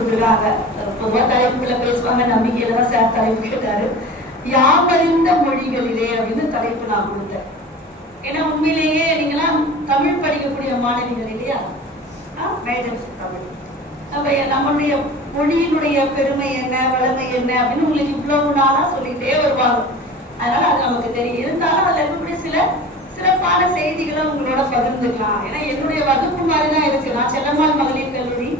கொடுத்துருக்காங்க. பொதுவாக தலைப்புல பேசுவாங்க, நம்பிக்கையில தான் சார் தலைப்பு கேட்டாரு. யாமறிந்த மொழிகளிலே அப்படின்னு தலைப்பு நான் கொடுத்தேன். ஏன்னா உண்மையிலேயே நீங்களாம் தமிழ் படிக்கக்கூடிய மாணவிகள் இல்லையா? மேடம்ஸ் தமிழ். அப்ப நம்மளுடைய மொழியினுடைய பெருமை என்ன, வளமை என்ன அப்படின்னு உங்களுக்கு இவ்வளவு நாளா சொல்லிட்டே வருவாங்க. அதனால அது நமக்கு தெரியும். இருந்தாலும் அதுல இருக்கக்கூடிய சில சிறப்பான செய்திகளை உங்களோட பகிர்ந்துக்கலாம். ஏன்னா என்னுடைய வகுப்பு மாதிரிதான் இருக்கு. நான் செல்லம்மாள் மகளிர் கல்லூரி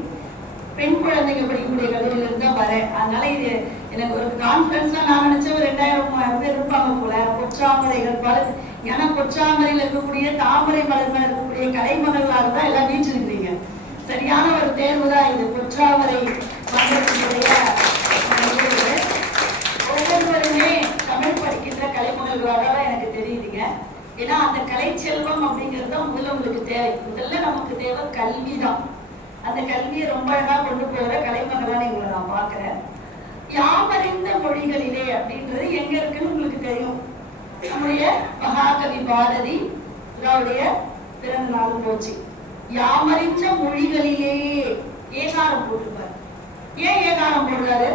பெண் குழந்தைங்க படிக்கக்கூடிய கல்லூரியில இருந்து தான் வரேன். அதனால இது எனக்கு ஒரு கான்பிடன்ஸ்லாம் நான் நினைச்ச ஒரு 2000-3000 பேர் இருப்பாங்க போல. பொற்றாமரைகள் பல, ஏன்னா பொற்றாமரையில் இருக்கக்கூடிய தாமரை மலர்கள் இருக்கக்கூடிய கலைமகளாக தான் எல்லாம் வீச்சிருக்கிறீங்க. சரியான ஒரு தேர்வு தான் இது. பொற்றாமரை மலர்களுடைய ஒவ்வொருவருமே தமிழ் படிக்கின்ற கலைமகள்களாக தான் எனக்கு தெரியுதுங்க. ஏன்னா அந்த கலை செல்வம் அப்படிங்கிறது தான் முதல்ல உங்களுக்கு தேவை. முதல்ல நமக்கு தேவை கல்வி தான். அந்த கல்வியை ரொம்ப அழகா கொண்டு போகிற கலைமகளான உங்களை நான் பார்க்கிறேன். யாமறிந்த மொழிகளிலே அப்படின்றது எங்க இருக்குன்னு உங்களுக்கு தெரியும். நம்முடைய மகாகவி பாரதி அவருடைய பிறந்த நாள் போச்சு. யாமறிந்த மொழிகளிலே ஏகாரம் போட்டுப்பாரு. ஏன் ஏகாரம் போடுறாரு?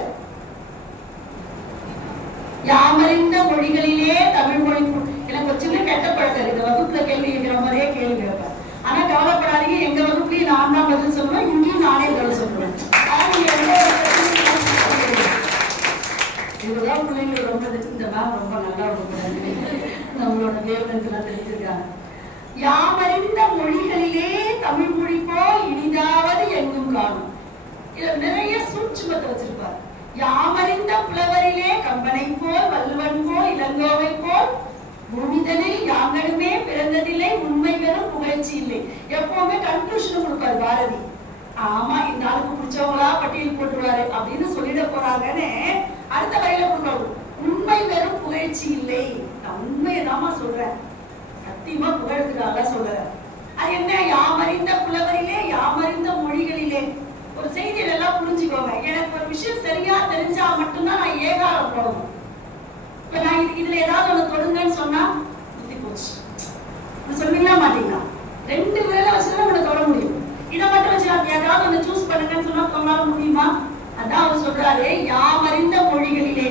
யாமறிந்த மொழிகளிலே தமிழ் மொழி. எனக்கு ஒரு சின்ன கெட்ட பழக்கம். இந்த வகுப்புல கேள்வி கேட்கிற மாதிரியே கேள்வி கேட்பேன். ஆனா கவலைப்படாதீங்க, எங்க வகுப்புலயும் நான் தான் பதில் சொல்லுவேன், இங்கேயும் நானே பதில் சொல்லுவேன். இதுதான் பிள்ளைங்க ரொம்ப இந்த மேம் ரொம்ப நல்லா நம்மளோட வேவனத்துல தெரிஞ்சிருக்காங்க. யாமறிந்த மொழிகளிலே தமிழ் மொழி போல் இனிதாவது எங்கும் காணும். இதுல நிறைய சூட்சுமத்தை வச்சிருப்பார். யாமறிந்த புலவரிலே கம்பனை போல், வல்லுவன் போல், இளங்கோவை போல் பூமிதனில் யாங்களுமே பிறந்ததில்லை, உண்மை பெறும் புகழ்ச்சி இல்லை. எப்பவுமே கன்க்ளூஷன் கொடுப்பாரு பாரதி. ஆமா, இந்த ஆளுக்கு பிடிச்சவங்களா பட்டியல் போட்டுருவாரு அப்படின்னு சொல்லிட போறாங்கன்னு அடுத்த வரையில கொடுக்கணும். உண்மை பெறும் புகழ்ச்சி இல்லை. நான் உண்மையதாமா சொல்றேன், சத்தியமா புகழ்த்துக்காக சொல்றேன். அது என்ன? யாமறிந்த புலவரிலே யாமறிந்த மொழிகளிலே. ஒரு செய்தியில எல்லாம் புரிஞ்சுக்கோங்க. எனக்கு ஒரு விஷயம் சரியா தெரிஞ்சா மட்டும்தான் நான் ஏகாரம் போடணும். இப்ப நான் இதுல ஏதாவது ஒண்ணு தொடுங்கன்னு சொன்னா புத்தி போச்சு சொல்லுவீங்களா மாட்டீங்களா? 2 வேலை வச்சுதான் நம்ம தொட முடியும். இதை மட்டும் வச்சு ஏதாவது ஒண்ணு சூஸ் பண்ணுங்கன்னு சொன்னா சொன்னால முடியுமா? அதான் அவர் சொல்றாரு, யாமறிந்த மொழிகளிலே.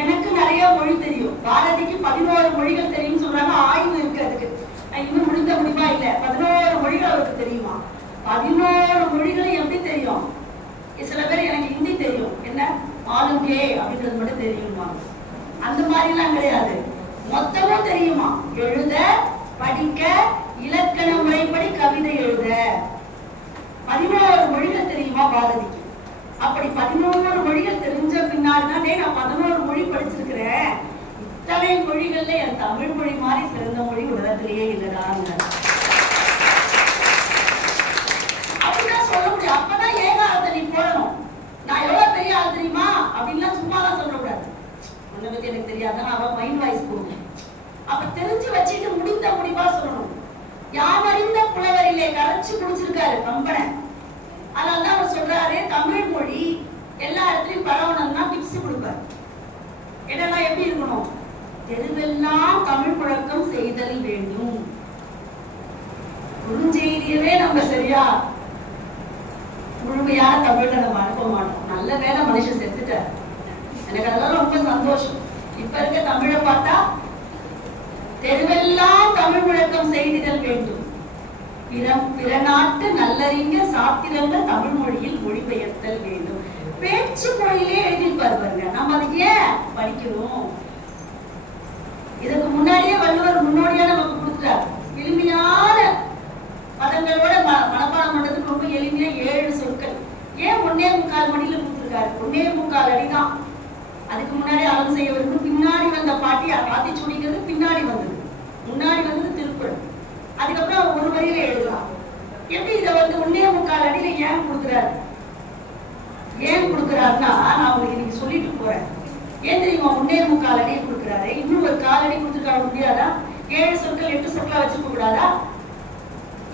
எனக்கு நிறைய மொழி தெரியும். பாரதிக்கு 11 மொழிகள் தெரியும் சொல்றாங்க. ஆய்வு இருக்கு அதுக்கு. இன்னும் முடிந்த முடியுமா? இல்ல. 11 மொழிகள் அவருக்கு தெரியுமா? 11 மொழிகள் எப்படி தெரியும்? சில பேர் எனக்கு ஹிந்தி தெரியும், என்ன ஆளுங்கே அப்படின்றது மட்டும் தெரியுமா? அந்த மாதிரி எல்லாம் கிடையாது. மொத்தமும் தெரியுமா? எழுத, படிக்க, இலக்கண முறைப்படி கவிதை எழுத 11 மொழிகள் தெரியுமா பாரதிக்கு? அப்படி 11 மொழிகள் தெரிஞ்ச பின்னாடிதான் நான் 11 மொழி படிச்சிருக்கிறேன். இத்தனை மொழிகள்ல என் தமிழ் மொழி மாதிரி சிறந்த மொழி உலகத்திலேயே இல்லடாங்க. அப்படிதான் சொல்ல முடியும். அப்பதான் ஏகாரத்தை நீ போடணும். நான் எவ்வளவு பெரிய ஆள் தெரியுமா அப்படின்லாம் சும்மாதான் சொல்லக்கூடாது. உன்னை பத்தி எனக்கு தெரியாதான் அவன் மைண்ட் வாய்ஸ் போகும். அப்ப தெரிஞ்சு வச்சுட்டு முடிந்த முடிவா சொல்லணும். யாமறிந்த புலவரிலே கரைச்சு குடிச்சிருக்காரு கம்பனை. அதனாலதான் அவர் சொல்றாரு, தமிழ் மொழி எல்லா இடத்துலயும் பரவணும்னா டிப்ஸ் கொடுப்பாரு. என்னன்னா எப்படி இருக்கணும்? தெருவெல்லாம் தமிழ் முழக்கம் செய்தல் வேண்டும். குறுஞ்செய்தியவே நம்ம சரியா முழுமையான தமிழ்ல நம்ம அனுப்ப மாட்டோம். நல்ல வேலை மனுஷன் செத்துட்டார். எனக்கு அதெல்லாம் ரொம்ப சந்தோஷம். இப்ப இருக்க தமிழை பார்த்தா தெருவெல்லாம் தமிழ் முழக்கம் செய்திடல் வேண்டும். பிற நாட்டு நல்லறிஞர் சாத்திரங்கள் தமிழ் மொழியில் மொழிபெயர்த்தல் வேண்டும். பேச்சு மொழியிலே எழுதியிருப்பாரு பாருங்க. நம்ம அதுக்கு ஏன் படிக்கணும்? இதுக்கு முன்னாடியே வள்ளுவர் முன்னோடியா நமக்கு கொடுத்துட்டார். எளிமையான பதங்களோட மனப்பாடம் பண்றதுக்கு ரொம்ப எளிமையா 7 சொற்கள். ஏன் 1.25 மணில கொடுத்துருக்காரு? 1.25 அடிதான். அதுக்கு முன்னாடி அறம் செய்ய வரும். பின்னாடி வந்த பாட்டி ஆத்திச்சூடிங்கிறது பின்னாடி வந்தது. முன்னாடி வந்தது திருக்குறள். அதுக்கப்புறம் ஒரு வரியில எழுதலாம். எப்படி இதை 1.25 அடியில ஏன் கொடுக்குறாரு? ஏன் கொடுக்குறாருன்னா நான் உங்களுக்கு இன்னைக்கு சொல்லிட்டு போறேன். ஏன் தெரியுமா 1.25 அடியை கொடுக்குறாரு? இன்னும் ஒரு 1/4 அடி கொடுத்துருக்காரு முடியாதா? 7 சொற்கள் 8 சொற்களா வச்சுக்க கூடாதா?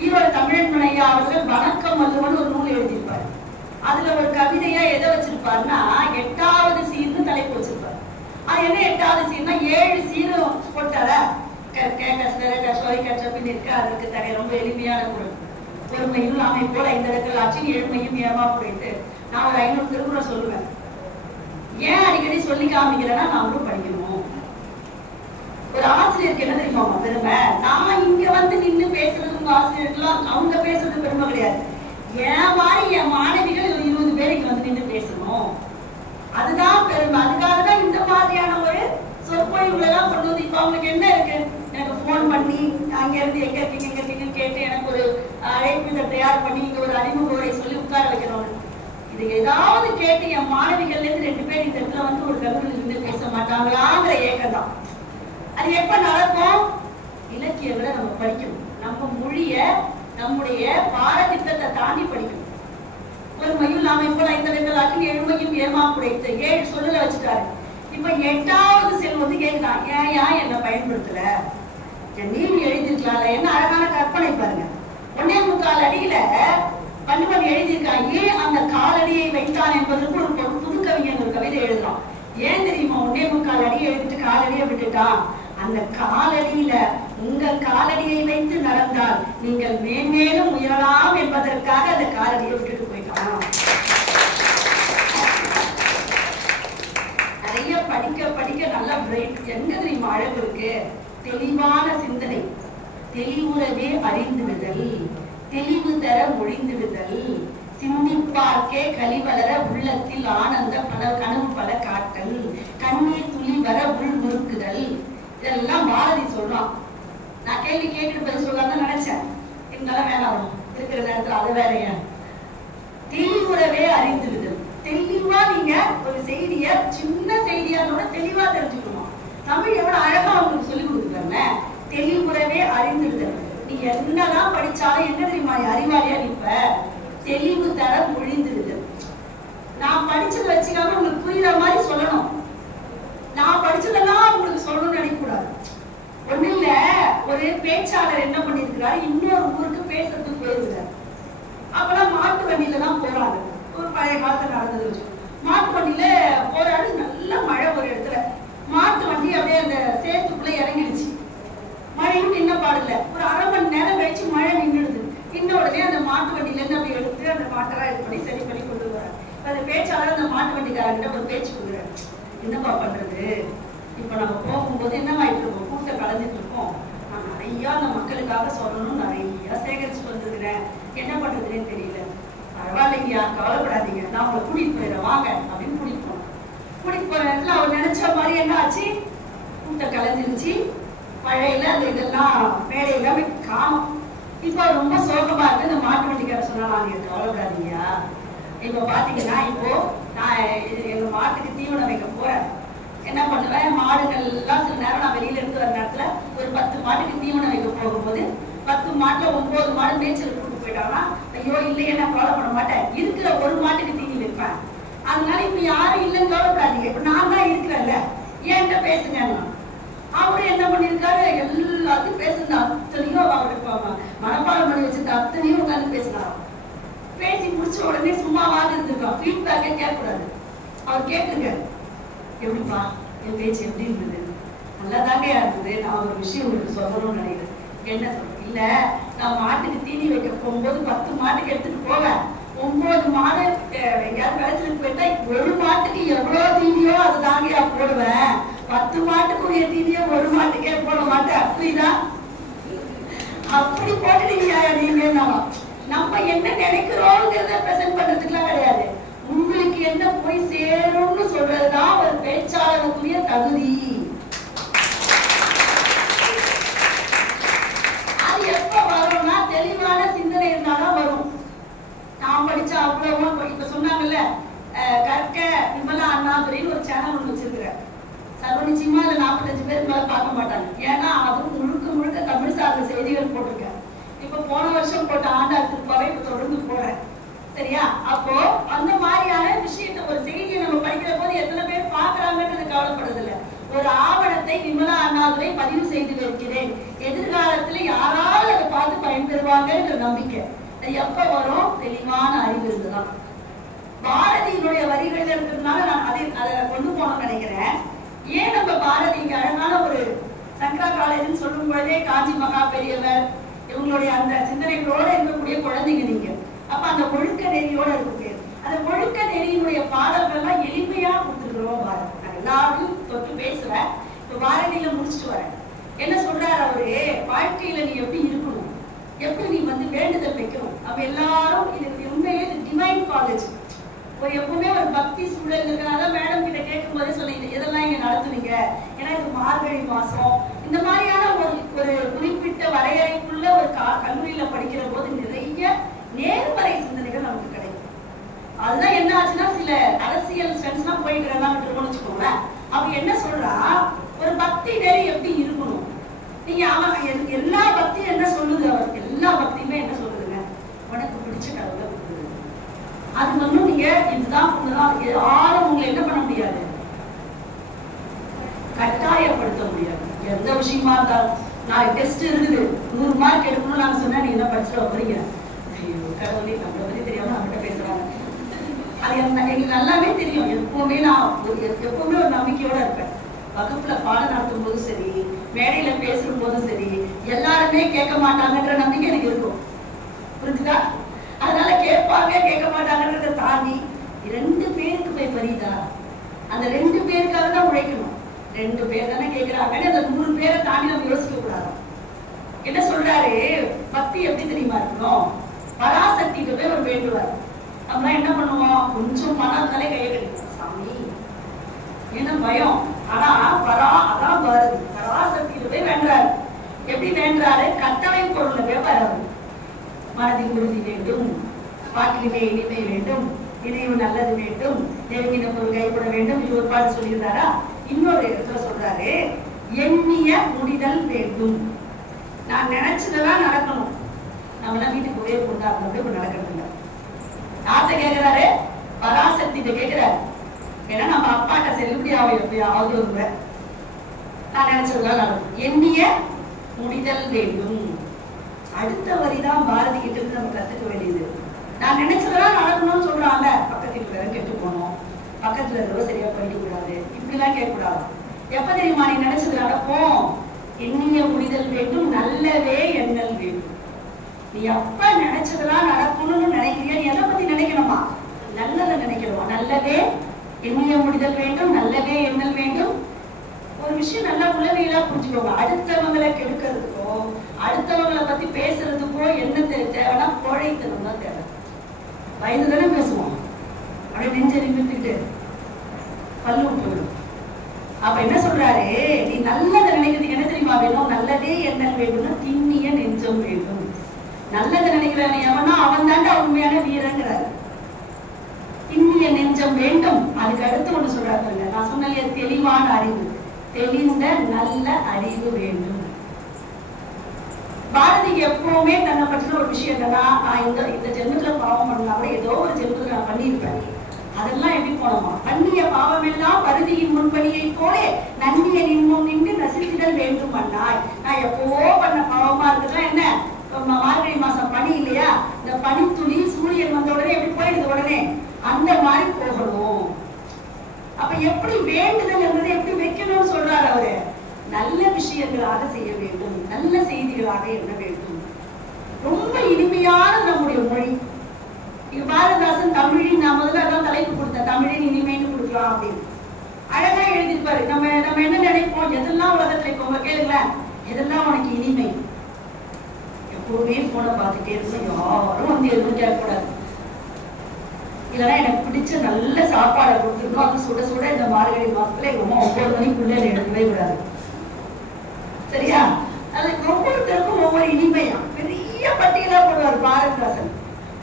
ஈரோடு தமிழன் ஐயா அவர்கள் வணக்கம் வள்ளுவன் ஒரு நூல் எழுதியிருப்பாரு. அதுல ஒரு கவிதையா எதை வச்சிருப்பாருன்னா 8வது சீர்னு தலைப்பு வச்சிருப்பாரு. அது என்ன 8வது சீர்னா 7 சீரும் போட்டார அதுக்கு தடை ரொம்ப எளிமையான குரல். பொறுமையும் நாமை போல இந்த இடத்துல ஆட்சி ஏழ்மையும் ஏமா போயிட்டு நான் ஒரு 500 திருக்குறள் சொல்லுவேன். ஏன் அடிக்கடி சொல்லி காமிக்கிறேன்னா நம்மளும் படிக்கணும். ஒரு ஆசிரியருக்கு என்ன தெரியுமா பெருமை? நான் இங்க வந்து நின்று பேசுறது உங்க ஆசிரியர்கள்லாம் அவங்க பேசுறது பெருமை கிடையாது. என் மாதிரி என் மாணவிகள் 20 பேர் இங்க வந்து நின்று பேசணும், அதுதான் பெருமை. அதுக்காக தான் இந்த மாதிரியான ஒரு சொற்பொழிவுகளை எல்லாம் கொண்டு வந்து இப்ப அவங்களுக்கு என்ன இருக்கு, எனக்கு போன் பண்ணி அங்க இருந்து எங்க இருக்கீங்கன்னு கேட்டு எனக்கு ஒரு அழைப்பு தயார் பண்ணி இங்க ஒரு அறிமுக உரை சொல்லி உட்கார வைக்கணும். இது ஏதாவது கேட்டு என் மாணவிகள்ல இருந்து 2 பேர் இந்த இடத்துல வந்து ஒரு கல்லூரியில் இருந்து பேச மாட்டாங்களாங்கிற ஏக்கம் தான். அது எப்ப நடக்கும்? இலக்கியங்களை நம்ம படிக்கணும். நம்ம மொழிய நம்முடைய பாடத்திட்டத்தை தாண்டி படிக்கணும். ஒரு மையும் நாம இப்போ ஐந்தலைகள் எழுமையும் ஏமா குடைத்த 7 சொல்லுல வச்சுட்டாரு. இப்ப 8வது செல் வந்து கேட்கிறான், ஏன் என்ன பயன்படுத்தல, நீதி எழுதிருக்கலாம்ல, என்ன அழகான கற்பனை பாருங்க. 1.25 அடியில பண்டுமன் எழுதியிருக்கான். ஏன் அந்த காலடியை வைத்தான் என்பதற்கு ஒரு புது கவிஞன் ஒரு கவிதை எழுதுறான். ஏன் தெரியுமா 1.25 அடியை எழுதிட்டு காலடியை விட்டுட்டான்? அந்த காலடியில உங்க காலடியை வைத்து நடந்தால் நீங்கள் மேன்மேலும் உயரலாம் என்பதற்காக அந்த காலடியை விட்டுட்டு போயிட்டான். நிறைய படிக்க படிக்க நல்ல பிரைட் எங்க தெரியுமா அழகு இருக்கு? தெளிவான சிந்தனை, தெளிவுறவே அறிந்துவிதல், தெளிவு தர மொழிந்துவிதல், சிந்திப்பார்க்கே கலிவளர உள்ளத்தில் ஆனந்த கனவு பல காட்டல், கண்ணீர் துளி வர உள் முறுக்குதல். இதெல்லாம் பாரதி சொல்றான். நான் கேள்வி கேட்டு பதில் சொல்லலாம்னு நினைச்சேன், இருந்தாலும் வேணாம் இருக்கிற நேரத்துல அது வேறையா. தெளிவுறவே அறிந்துவிதல், தெளிவா நீங்க ஒரு செய்திய சின்ன செய்தியா தெளிவா தெரிஞ்சுக்கணும். தமிழ் எவ்வளவு அழகா உங்களுக்கு சொல்லி கொடுக்குறாங்க. தெளிவுறவே அறிந்துவிதல். நீ என்னதான் படிச்சாலும் என்ன தெரியுமா அறிவாளியா நிப்ப? தெளிவு தர மொழிந்துவிதல். நான் படிச்சதை வச்சுக்காம உங்களுக்கு புரியுற மாதிரி சொல்லணும். நான் படிச்சதெல்லாம் உங்களுக்கு சொல்லணும்னு நினைக்கக்கூடாது. ஒண்ணு இல்ல, ஒரு பேச்சாளர் என்ன பண்ணிருக்கிறாரு, இன்னொரு ஊருக்கு பேசுறதுக்கு போயிருக்கிறார். அப்பெல்லாம் மாட்டு வண்டியில தான் போறாங்க. ஒரு பழைய காலத்துல நடந்தது. மாட்டு வண்டியில போறாரு, நல்ல மழை ஒரு இடத்துல. மாட்டு வண்டி அப்படியே அந்த சேத்துக்குள்ள இறங்கிடுச்சு. மழையும் நின்ன பாடல. ஒரு அரை மணி நேரம் கழிச்சு மழை நின்றுடுது. இன்ன உடனே அந்த மாட்டு வண்டியில இருந்து அப்படி எடுத்து அந்த மாட்டெல்லாம் இது பண்ணி சரி பண்ணி கொண்டு வர்றாரு. அந்த பேச்சாளர் அந்த மாட்டு வண்டிக்காரர்கிட்ட ஒரு பேச்சு கொடுக்குறாரு. என்னப்பா பண்றது, இப்ப நம்ம போகும்போது என்னவாயிட்டு இருக்கோம், கூட்டம் கலந்துட்டு இருக்கோம். நான் நிறைய அந்த மக்களுக்காக சொல்லணும், நிறைய சேகரிச்சு வந்துருக்கிறேன், என்ன பண்றதுன்னு தெரியல. பரவாயில்லைங்கயா, கவலைப்படாதீங்க, நான் உங்களை கூட்டிட்டு போயிடுறேன் வாங்க அப்படின்னு கூட்டிட்டு போனோம். கூட்டிட்டு போற இடத்துல அவர் நினைச்ச மாதிரி என்ன ஆச்சு, கூட்டம் கலந்துருச்சு. பழையில அந்த இதெல்லாம் மேலையெல்லாம் காணும். இப்ப ரொம்ப சோகமா இருக்கு. இந்த மாட்டு வண்டிக்கார சொன்னா, நீங்க கவலைப்படாதீங்கயா, இப்ப பாத்தீங்கன்னா இப்போ நான் எங்க மாட்டுக்கு தீவனம் வைக்க போறேன். என்ன பண்ணுவேன், மாடுகள் எல்லாம் சில நேரம் நான் வெளியில இருந்து வர நேரத்துல ஒரு 10 மாட்டுக்கு தீவனம் வைக்க போகும்போது 10 மாட்டுல 9 மாடு மேய்ச்சல் கூட்டு போயிட்டாங்கன்னா, ஐயோ இல்லையே நான் கவலைப்பட மாட்டேன், இருக்கிற ஒரு மாட்டுக்கு தீனி வைப்பேன். அதனால இப்ப யாரும் இல்லைன்னு கவலைப்படாதீங்க, இப்ப நான் தான் இருக்கிறேன்ல, ஏன்ட்ட பேசுங்க. அவரும் என்ன பண்ணிருக்காரு, எல்லாத்தையும் பேசுனா அத்தனையும் அவருக்கு மனப்பாடம் பண்ணி வச்சிருந்த அத்தனையும் உட்காந்து பேசினார். பேசி முடிச்ச உடனே சும்மாவாது இருந்திருக்கான். ஃபீட்பேக்கே கேட்கக்கூடாது. அவர் கேட்குங்க, எப்படிப்பா என் பேச்சு எப்படி இருந்தது? நல்லாதாங்க இருந்தது. நான் ஒரு விஷயம் உங்களுக்கு சொல்லணும்னு நினைக்கிறேன். என்ன சொல்ற? இல்ல, நான் மாட்டுக்கு தீனி வைக்க போகும்போது 10 மாட்டுக்கு எடுத்துட்டு போவேன். 9 மாடு எங்கேயாவது விளைச்சலுக்கு போயிட்டா ஒரு மாட்டுக்கு எவ்வளவு தீனியோ அது தாங்க போடுவேன். 10 மாட்டுக்குரிய தீனியோ ஒரு மாட்டுக்கே போட மாட்டேன். அப்படிதான் அப்படி போட்டுட்டீங்க நீங்க. நம்ம என்ன நினைக்கிறோங்கிறத பிரசன்ட் பண்றதுக்குலாம் கிடையாது. உங்களுக்கு என்ன போய் சேரும்னு சொல்றதுதான் ஒரு பேச்சாளருக்குரிய தகுதி. அது எப்ப வரும்னா தெளிவான சிந்தனை இருந்தாதான் வரும். நான் படிச்ச அவ்வளவு இப்ப சொன்னாங்கல்ல, கற்க விமலா அண்ணாதுரைன்னு ஒரு சேனல் ஒண்ணு வச்சிருக்கிறேன். சர்வ நிச்சயமா அதுல 45 பேருக்கு மேல பார்க்க மாட்டாங்க. ஏன்னா அதுவும் முழுக்க தமிழ் சார்ந்த செய்திகள் போட்டிருக்கேன். இப்ப போன வருஷம் போட்ட ஆண்டாள் திருப்பாவை இப்ப தொடர்ந்து போறேன். சரியா? அப்போ அந்த மாதிரியான விஷயத்த ஒரு செய்தியை நம்ம படிக்கிற போது எத்தனை பேர் பாக்குறாங்கன்னு கவலைப்படுறது இல்ல. ஒரு ஆவணத்தை விமலா அண்ணாதுரை பதிவு செய்து வைக்கிறேன், எதிர்காலத்துல யாராவது அதை பார்த்து பயன்பெறுவாங்கன்ற நம்பிக்கை. எப்ப வரும்? தெளிவான அறிவு இருந்துதான். பாரதியினுடைய வரிகள் இருக்கிறதுனால நான் அதை கொண்டு போனோம்னு நினைக்கிறேன். ஏன் நம்ம பாரதிக்கு அழகான ஒரு சங்கரா காலேஜ்னு சொல்லும் பொழுதே காஞ்சி மகா பெரியவர் இவங்களுடைய அந்த சிந்தனைகளோட இருக்கக்கூடிய குழந்தைங்க நீங்க. அப்ப அந்த ஒழுக்க நெறியோட இருக்கு. அந்த ஒழுக்க நெறியினுடைய பாடல்கள்லாம் எளிமையா கொடுத்துருக்கிறோம் பாருங்க. நான் எல்லாரும் தொட்டு பேசுவேன். இப்ப பாரதியில முடிச்சுட்டு வரேன். என்ன சொல்றாரு அவரு, வாழ்க்கையில நீ எப்படி இருக்கணும், எப்படி நீ வேண்டுதல் வைக்கணும். நம்ம எல்லாரும் இது உண்மையிலே டிவைன் காலேஜ். ஒரு எப்பவுமே ஒரு பக்தி சூழல் இருக்கிறனால மேடம் கிட்ட கேட்கும் போதே சொன்னீங்க எதெல்லாம் இங்க நடத்துவீங்க, ஏன்னா இது மார்கழி மாசம். இந்த மாதிரியான ஒரு குறிப்பிட்ட வரையறைக்குள்ள ஒரு கல்லூரியில படிக்கிற போது நிறைய நேர்மறை சிந்தனைகள் நமக்கு கிடைக்கும். அதுதான் என்ன ஆச்சுன்னா சில அரசியல் ஸ்டென்ஸ் எல்லாம் போய்க்கிறதா வச்சுக்கோங்க. அப்ப என்ன சொல்றா, ஒரு பக்தி நெறி எப்படி இருக்கணும். நீங்க அவன் எல்லா பக்தியும் என்ன சொல்லுது, அவர் எல்லா பக்தியுமே என்ன சொல்லுதுங்க, உனக்கு பிடிச்ச கடவுளை கொடுக்குது. அது நீங்க இதுதான் யாரும் உங்களை என்ன பண்ண முடியாது, கட்டாயப்படுத்த முடியாது. எந்த விஷயமா இருந்தாலும் நான் டெஸ்ட் இருக்குது 100 மார்க் எடுக்கணும்னு நாங்க சொன்னா நீங்க என்ன படிச்சுட்டு வரீங்க, கடவுளே நம்மளை பத்தி தெரியாம நம்மகிட்ட பேசுறாங்க. அது எனக்கு நல்லாவே தெரியும். எப்பவுமே நான் எப்பவுமே ஒரு நம்பிக்கையோட இருப்பேன். வகுப்புல பாடம் நடத்தும் போதும் சரி, மேடையில பேசும் போதும் சரி, எல்லாருமே கேட்க மாட்டாங்கன்ற நம்பிக்கை எனக்கு இருக்கும். புரிஞ்சுதா? அதனால கேட்பாங்க கேட்க மாட்டாங்கன்றத தாண்டி 2 பேருக்கு போய் பரியுதா, அந்த 2 பேருக்காக தான் உழைக்கணும். 2 பேர் தானே கேட்கிறாங்கன்னு அந்த 100 பேரை தாண்டி நம்ம யோசிக்க கூடாது. என்ன சொல்றாரு, பக்தி எப்படி தெரியுமா இருக்கணும், பராசக்திக்கு போய் ஒரு வேண்டுவார். நம்ம என்ன பண்ணுவோம், கொஞ்சம் பணத்தாலே கையை கட்டிப்போம், சாமி என்ன பயம். ஆனா அதான் வருது, பராசக்திக்கு போய் வேண்டாரு. எப்படி வேண்டாரு, கட்டளை பொருள்ல போய் வராது. மனதின் உறுதி வேண்டும், பாட்டிலுமே இனிமை வேண்டும், இணைவு நல்லது வேண்டும், நெருங்கின பொருள் கைப்பட வேண்டும். இது ஒரு பாட்டு சொல்லியிருந்தாரா. இன்னொரு இடத்துல சொல்றாரு, எண்ணிய முடிதல் வேண்டும். நான் நினைச்சதெல்லாம் நடக்கணும். நம்மளாம் வீட்டுக்கு போய் கொடுத்தா அப்படி இப்ப நடக்கிறது இல்லை. யார்கிட்ட கேட்கிறாரு, பராசக்திட்ட கேட்கிறாரு. ஏன்னா நம்ம அப்பாட்ட செல்லுபடியாவை எப்பயாவது வருவேன், நான் நினைச்சதுதான் நடக்கும். எண்ணிய முடிதல் வேண்டும். அடுத்த வரிதான் பாரதி கிட்ட இருந்து நம்ம கத்துக்க வேண்டியது. நான் நினைச்சதெல்லாம் நடக்கணும்னு சொல்றாங்க, பக்கத்துல வேற கெட்டு போனோம், பக்கத்துல இருந்தவ சரியா படிக்க கூடாது, இப்படிலாம் கேட்க கூடாது. எப்ப தெரியுமா நீ நினைச்சது நடக்கும், எண்ணிய முடிதல் வேண்டும், நல்லவே எண்ணல் வேண்டும். நீ எப்ப நினைச்சதெல்லாம் நடக்கணும்னு நினைக்கிறியா, நீ எதை பத்தி நினைக்கணுமா, நல்லதை நினைக்கணுமா. நல்லவே எண்ணிய முடிதல் வேண்டும், நல்லவே எண்ணல் வேண்டும். ஒரு விஷயம் நல்லா உளவியலா புரிஞ்சுக்கோங்க. அடுத்தவங்களை கெடுக்கிறதுக்கோ அடுத்தவங்களை பத்தி பேசுறதுக்கோ என்ன தேவைன்னா கோழைத்தனம் தான் தேவை. பயந்து தானே பேசுவோம், அப்படியே நெஞ்ச நிமித்திட்டு பல்லு போயிடும். அப்ப என்ன சொல்றாரு, நீ நல்லதை நினைக்கிறதுக்கு என்ன தெரியுமா வேணும், நல்லதே எண்ணல் வேண்டும்னா திண்ணிய நெஞ்சம் வேண்டும். நல்லதை நினைக்கிறான் எவனா அவன் தாண்டா உண்மையான வீரங்கிறாரு. திண்ணிய நெஞ்சம் வேண்டும். அதுக்கு அடுத்து ஒண்ணு சொல்றாரு, நான் சொன்ன தெளிவான அறிவு, தெளிந்த நல்ல அறிவு வேண்டும். பாரதிக்கு எப்பவுமே தன்னை பற்றின ஒரு விஷயம் என்னன்னா, நான் இந்த ஜென்மத்துல பாவம் பண்ணா கூட ஏதோ ஒரு ஜென்மத்துல நான் பண்ணியிருப்பேன். அதெல்லாம் எப்படி போனோமா, பண்ணிய பாவம் எல்லாம் பருதியின் முன்பணியை போல நன்னிய நின்மும் நின்று நசித்திடல் வேண்டும் பண்ணாய். நான் எப்பவோ பண்ண பாவமா இருக்குன்னா என்ன, மார்கழி மாசம் பனி இல்லையா, இந்த பனித்துளி சூரியன் வந்த உடனே எப்படி போயிடுது உடனே, அந்த மாதிரி போகணும். அப்ப எப்படி வேண்டுதல் என்பதை எப்படி வைக்கணும்னு சொல்றாரு அவரு, நல்ல விஷயங்களாக செய்ய வேண்டும், நல்ல செய்திகளாக எண்ண வேண்டும். ரொம்ப இனிமையான நம்முடைய மொழி. இங்க பாரதிதாசன் தமிழின், நான் முதல்ல அதான் தலைப்பு கொடுத்தேன், தமிழின் இனிமைன்னு கொடுக்கலாம் அப்படின்னு அழகா எழுதியிருப்பாரு. நம்ம என்ன நினைப்போம், எதெல்லாம் உலகத்துல இப்ப கேளுங்களேன், எதெல்லாம் உனக்கு இனிமை. எப்பவுமே போன பார்த்துட்டே இருந்தா யாரும் வந்து எதுவும் கேட்கக்கூடாது. இல்லைன்னா எனக்கு பிடிச்ச நல்ல சாப்பாடை கொடுத்துருக்கோம், அது சுட சுட இந்த மார்கழி மாசத்துல எங்க அம்மா 9 மணிக்குள்ள எடுக்கவே கூடாது. சரியா? அது ஒவ்வொருத்தருக்கும் ஒவ்வொரு இனிமையா பெரிய பட்டியலா போடுவார் பாரதிதாசன்.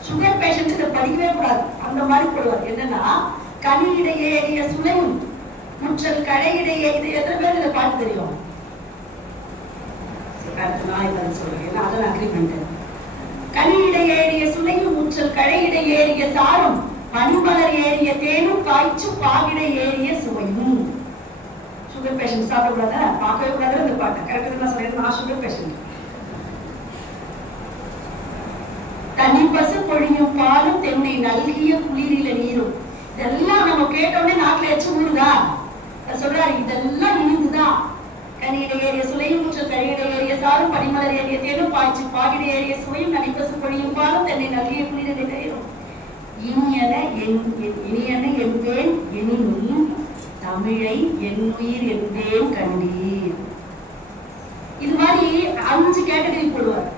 சுகர் பேஷண்ட் இதை படிக்கவே கூடாது, அந்த மாதிரி போடுவார். என்னன்னா, கனியிடையே ஏறிய சுளையும் முற்றல் கழையிடையே, இது எத்தனை பேர் இதை பாட்டு தெரியும்? நான் இதை சொல்றேன், அதை நான் அக்ரி பண்ணிட்டேன். கனியிடையே ஏறிய சுளையும் முற்றல் கழையிடை ஏறிய சாரும் பனிமலர் ஏறிய தேனும் காய்ச்சு பாகிட ஏறிய சுவையும். சுகர் பேஷண்ட் சாப்பிடக்கூடாது, பார்க்கவே கூடாது இந்த பாட்டு. கரெக்டா நான் சொல்றேன், நான் சுகர் பேஷண்ட். தனி பசு பொழியும் பாலும் தென்னை நல்கிய குளிரில நீரும், இதெல்லாம் நம்ம கேட்டோடனே நாட்டுல எச்சு ஊருதா சொல்றாரு. இதெல்லாம் இனிந்துதான். கனியிட ஏறிய சுளையும் முற்றல் கழியிட ஏறிய சாரும் பனிமலர் ஏறிய தேனும் காய்ச்சு பாகிட ஏறிய சுவையும், தனி பசு பொழியும் பாலும் தென்னை நல்கிய குளிரில நீரும். இனியன என்பேன் எனினும் தமிழை என்னுயிர் என்பேன் கண்டீர். இது மாதிரி 5 கேட்டகரி போடுவார்.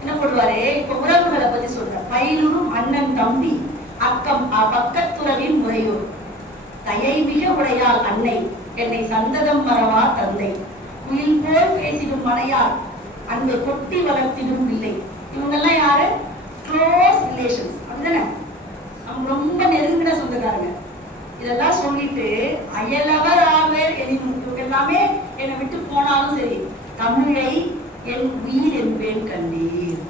என்ன போடுவாரு? இப்ப உறவுகளை பத்தி சொல்ற. பயிலூரும் அண்ணன் தம்பி அக்கம் பக்கத்துறவின் முறையூர் தயை மிக உடையால் அன்னை என்னை சந்ததம் மறவா தந்தை குயில் போல் பேசிடும் மனையார் அன்பை கொட்டி வளர்த்திடும் பிள்ளை. இவங்கெல்லாம் யாரு? Close relations. அப்படிதானே? அவங்க ரொம்ப நெருங்கின சொந்தக்காரங்க. இதெல்லாம் சொல்லிட்டு அயலவர் ஆவர் இவங்க எல்லாமே என்னை விட்டு போனாலும் சரி தமிழை என் உயிர் என்பேன் கண்டீர்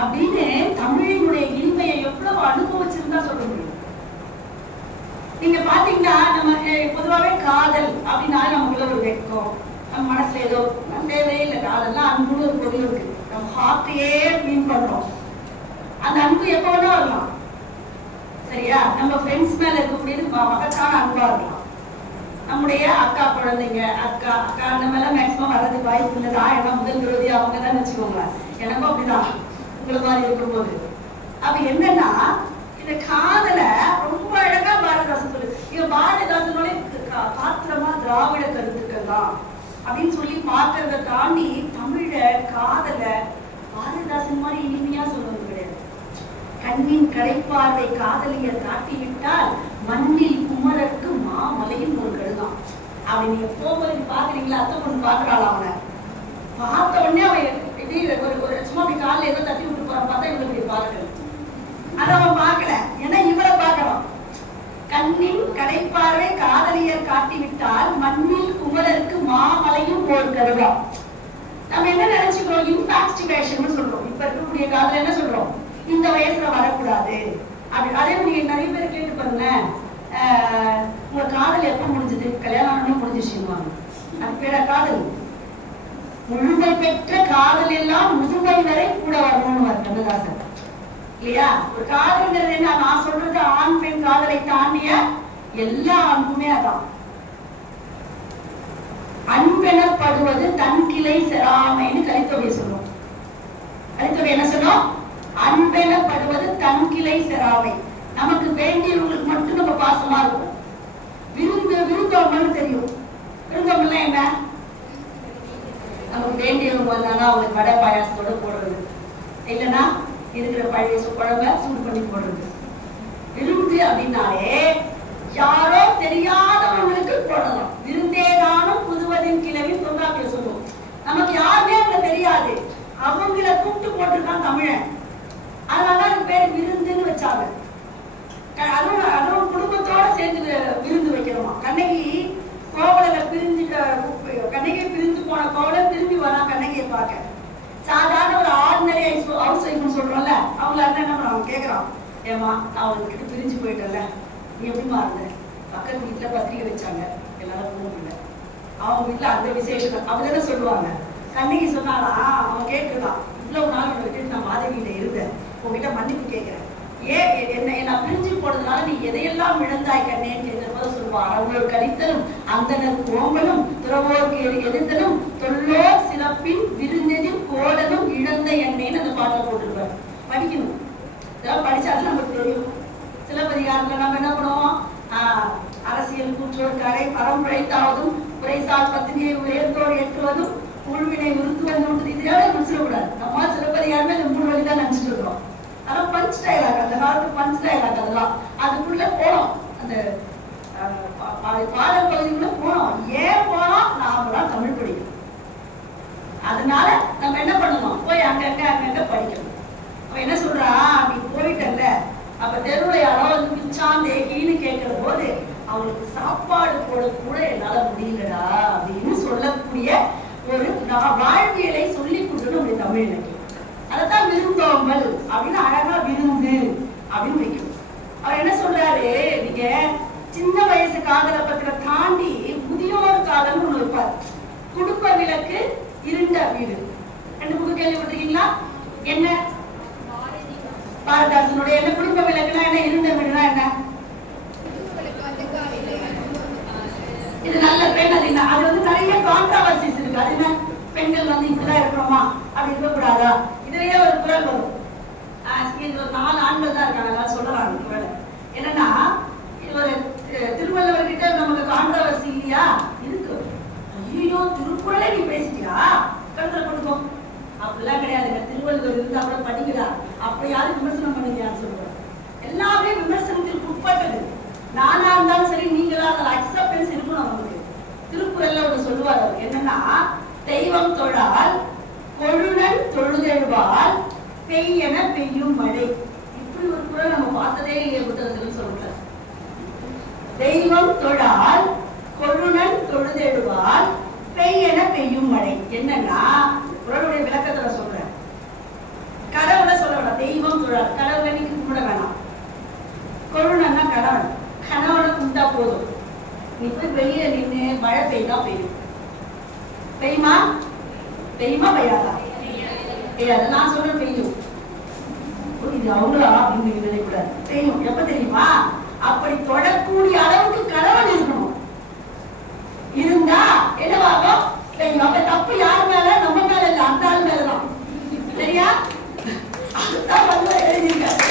அப்படின்னு தமிழினுடைய இனிமையை எவ்வளவு அனுபவிச்சிருந்தா சொல்ல முடியும். நீங்க பாத்தீங்கன்னா நம்ம பொதுவாகவே காதல் அப்படின்னா நமக்குள்ள ஒரு வெக்கம், நம்ம மனசுல ஏதோ தேவையே இல்லை. காதல்லாம் அன்புன்னு ஒரு பொருள் இருக்கு. நம்ம ஹார்ட்டையே மீன் பண்றோம். அந்த அன்பு எப்ப வேணா வரலாம். சரியா? நம்ம ஃப்ரெண்ட்ஸ் மேல இருக்கக்கூடிய மகத்தான அன்பா இருக்கலாம். நம்முடைய அக்கா குழந்தைங்க அக்கா அந்த மேல மேக்சிமம் வர்றதுக்கு வாய்ப்பு இல்லதா? ஏன்னா முதல் விரோதி அவங்க தான் வச்சுக்கோங்க. எனக்கும் அப்படிதான் உங்களை மாதிரி இருக்கும்போது. அப்ப என்னன்னா இந்த காதல ரொம்ப அழகா பாரதிதாசன் சொல்லு. இங்க பாரதிதாசனோட பாத்திரமா திராவிட கருத்துக்கள் தான் அப்படின்னு சொல்லி பாக்குறத தாண்டி தமிழ காதல பாரதிதாசன் மாதிரி இனிமையா சொல்றது கிடையாது. கண்ணின் கடைப்பார்வை காதலியர் காட்டிவிட்டால் மண்ணில் குமரருக்கு மாமலையும் ஒரு கழுதான். அவன் நீங்க போகும்போது பாக்குறீங்களா? அத்தை பொண்ணு பாக்குறாள். அவனை பார்த்த உடனே அவன் ஒரு சும்மா அப்படி காலில் ஏதோ தட்டி விட்டு போறான். பார்த்தா இவளை இப்படி பாக்குறது. அதை அவன் பார்க்கல. ஏன்னா இவரை பார்க்கறான். கண்ணின் கடைப்பார்வை காதலியர் காட்டிவிட்டால் மண்ணில் குமரருக்கு மாமலையும் ஒரு கழுதான். நம்ம என்ன நினைச்சுக்கிறோம்? இன்ஃபாக்சுவேஷன் சொல்றோம். இப்ப இருக்கக்கூடிய காதல என்ன சொல்றோம்? இந்த வயசுல வரக்கூடாது அப்படி. அதே நீங்க நிறைய பேர் கேட்டு பாருங்க, உங்க காதல் எப்ப முடிஞ்சது? கல்யாணம் முடிஞ்சிருச்சுவாங்க. அது பேர காதல். முழுமை பெற்ற காதல் எல்லாம் முதுமை வரை கூட வரணும்னு கண்ணதாசன் இல்லையா? ஒரு காதல்ங்கிறது என்ன? நான் சொல்றது ஆண் பெண் காதலை தாண்டிய எல்லா அன்புமே அதான். அன்பெனப்படுவது தன் கிளை செராமைன்னு கலித்தொகை சொல்லும். கலித்தொகை என்ன சொல்லும்? அன்பெனப்படுவது தன் கிளை செராமை. நமக்கு வேண்டியவங்களுக்கு மட்டும் நம்ம பாசமா இருக்கும். விருந்தோம்பல் தெரியும். விருந்தோம்பல் என்ன? நமக்கு வேண்டியவங்க வந்தானா அவங்களுக்கு வடை பாயாசத்தோட போடுறது, இல்லைன்னா இருக்கிற பழைய குழம்பை சூடு பண்ணி போடுறது. விருந்து அப்படின்னாலே யாரோ தெரியாதவங்களுக்கு போடலாம். விருந்தேதானும் புதுவதின் கிழவின் தொண்டாப்பிய சொல்லுவோம். நமக்கு யாருமே அவங்க தெரியாது, அவங்கள கூப்பிட்டு போட்டிருக்கான் தமிழன். அதனாலதான் அதுக்கு பேரு விருந்துன்னு வச்சாங்க. அதுவும் குடும்பத்தோட சேர்ந்து விருந்து வைக்கிறோமா. கண்ணகி கோவலனை கண்ணகியை பிரிந்து போன கோவலன் திரும்பி வரா கண்ணகியை பார்க்க. சாதாரண ஒரு ஆர்டினரி ஹவுஸ் ஒய்ஃப்னு சொல்றோம்ல, அவங்க என்ன பண்ணுவாங்க? கேட்கறான், ஏமா நான் அவங்ககிட்ட பிரிஞ்சு போயிட்டேன்ல, நீ எப்படிமா இருந்த? பக்கத்து வீட்டுல பத்திரிகை வச்சாங்க, எல்லாரும் போக முடியல. அவங்க வீட்டுல அந்த விசேஷம் அப்படிதானே சொல்லுவாங்க. கண்ணகி சொன்னாலா, அவன் கேட்டுருக்கான், இவ்வளவு நாள் உன்னை விட்டுட்டு நான் மாதவியில இருந்தேன், உங்ககிட்ட மன்னிப்பு கேட்கிறேன். என்ன பிரிஞ்சு போனதுனால நீ எதையெல்லாம் இழந்தாய் கண்ணேன்னு கேட்கிறப்ப சொல்லுவான், அவங்களோட கடித்தலும் அந்தனர் கோம்பலும் துறவோருக்கு எதிர்த்தலும் தொல்லோர் சிறப்பின் விருந்ததில் கோடலும் இழந்த எண்ணெய்ன்னு அந்த பாட்டில் போட்டிருப்பாரு. படிக்கணும். இதெல்லாம் படிச்சாலும் நமக்கு தெரியும். சிலப்பதிகாரத்துல நம்ம என்ன பண்ணுவோம்? அரசியல் கூற்றோர் கடை பரம்பரைத்தாவதும் உரைசால் பத்தினியை உயர்ந்தோர் ஏற்றுவதும் உள்வினை உறுத்துவதும் இதோட முடிச்சிடக்கூடாது. நம்ம சிலப்பதிகாரமே இந்த 3 வழி தான் நினைச்சிட்டு இருக்கோம். ஆனா பஞ்ச் டயலாக், அந்த காலத்து பஞ்ச் டயலாக் அதெல்லாம் அதுக்குள்ள போனோம். அந்த பாடல் பகுதிக்குள்ள போனோம். ஏன் போனோம்? நாம தான் தமிழ் படிக்கணும். அதனால நம்ம என்ன பண்ணணும்? போய் அங்கங்க படிக்கணும். அவன் என்ன சொல்றா, நீ போயிட்டல, அப்ப தெருவுல யாரோ வந்து பிச்சான் தேகின்னு கேட்கிற போது அவங்களுக்கு சாப்பாடு போட கூட என்னால முடியலடா அப்படின்னு சொல்லக்கூடிய ஒரு வாழ்வியலை சொல்லி கொடுக்கணும் அப்படி தமிழ் இலக்கியம். அதைத்தான் விருந்தோம்பல் அப்படின்னு அழகா விருந்து அப்படின்னு வைக்கணும். அவர் என்ன சொல்றாரு, நீங்க சின்ன வயசு காதலை பத்திர தாண்டி முதியோர் காதல் ஒண்ணு வைப்பார். குடும்ப விளக்கு இருண்ட வீடு 2 புக்கு கேள்விப்பட்டிருக்கீங்களா? என்ன பாரதிதாசனுடைய என்ன குடும்ப விளக்குனா என்ன, இருண்ட வீடுனா என்ன? இது நல்ல பெண். அது வந்து நிறைய கான்ட்ராவர்சிஸ் இருக்கு. அது என்ன, பெண்கள் வந்து இப்படிதான் இருக்கிறோமா, அப்படி இருக்கக்கூடாதா? இதுலயே ஒரு குரல் வரும், இங்க ஒரு 4 ஆண்கள் தான் இருக்காங்க, எல்லாம் சொல்லலாம் வேலை. என்னன்னா ஒரு திருவள்ளுவர் கிட்ட நமக்கு கான்ட்ரவர்சி இல்லையா இருக்கு. ஐயோ திருக்குறளை நீ பேசிட்டியா, கருத்துல கொடுப்போம். அப்படிலாம் கிடையாதுங்க. திருவள்ளுவர் இருந்தா கூட படிக்கிறார், அப்ப யாரும் விமர்சனம் பண்ணுங்கன்னு சொல்லுவாங்க. எல்லாமே விமர்சனத்திற்கு உட்பட்டது. நானா இருந்தாலும் சரி, நீங்களா அதில் அக்செப்டன்ஸ் இருக்கணும் நமக்கு. திருக்குறள்ல ஒன்று சொல்லுவார் அவர், என்னன்னா தெய்வம் தொழால் கொழுநன் தொழுதெழுவால் பெய்யென பெய்யும் மழை. இப்படி ஒரு குறள் நம்ம பார்த்ததே இல்லையே புத்தகத்தில் சொல்றார். தெய்வம் தொழால் கொழுநன் தொழுதெழுவால் பெய்யென பெய்யும் மழை. என்னன்னா குறளுடைய விளக்கத்துல சொல்றேன். கடவுளை சொல்ல வேண்டாம், தெய்வம் தொழால், கடவுளை நீங்க கும்பிட வேணாம். கொழுநன்னா கடவுள், கணவனை கும்பிட்டா போதும். நீ போய் வெளியில நின்று மழை பெய்தா பெய்யும். பெய்யுமா பெய்யுமா பெய்யாதா? பெய்யாது. நான் சொல்றேன் பெய்யும். இது அவங்களா அப்படின்னு நினைக்கூடாது, பெய்யும். எப்ப தெரியுமா? அப்படி தொடக்கூடிய அளவுக்கு கடவுள் இருக்கணும். இருந்தா என்னவாகும்? பெய்யும். அப்ப தப்பு யார் மேல? நம்ம மேல இல்ல, அந்த ஆள் மேலதான். சரியா? அதுதான் வந்து எழுதிருக்காரு.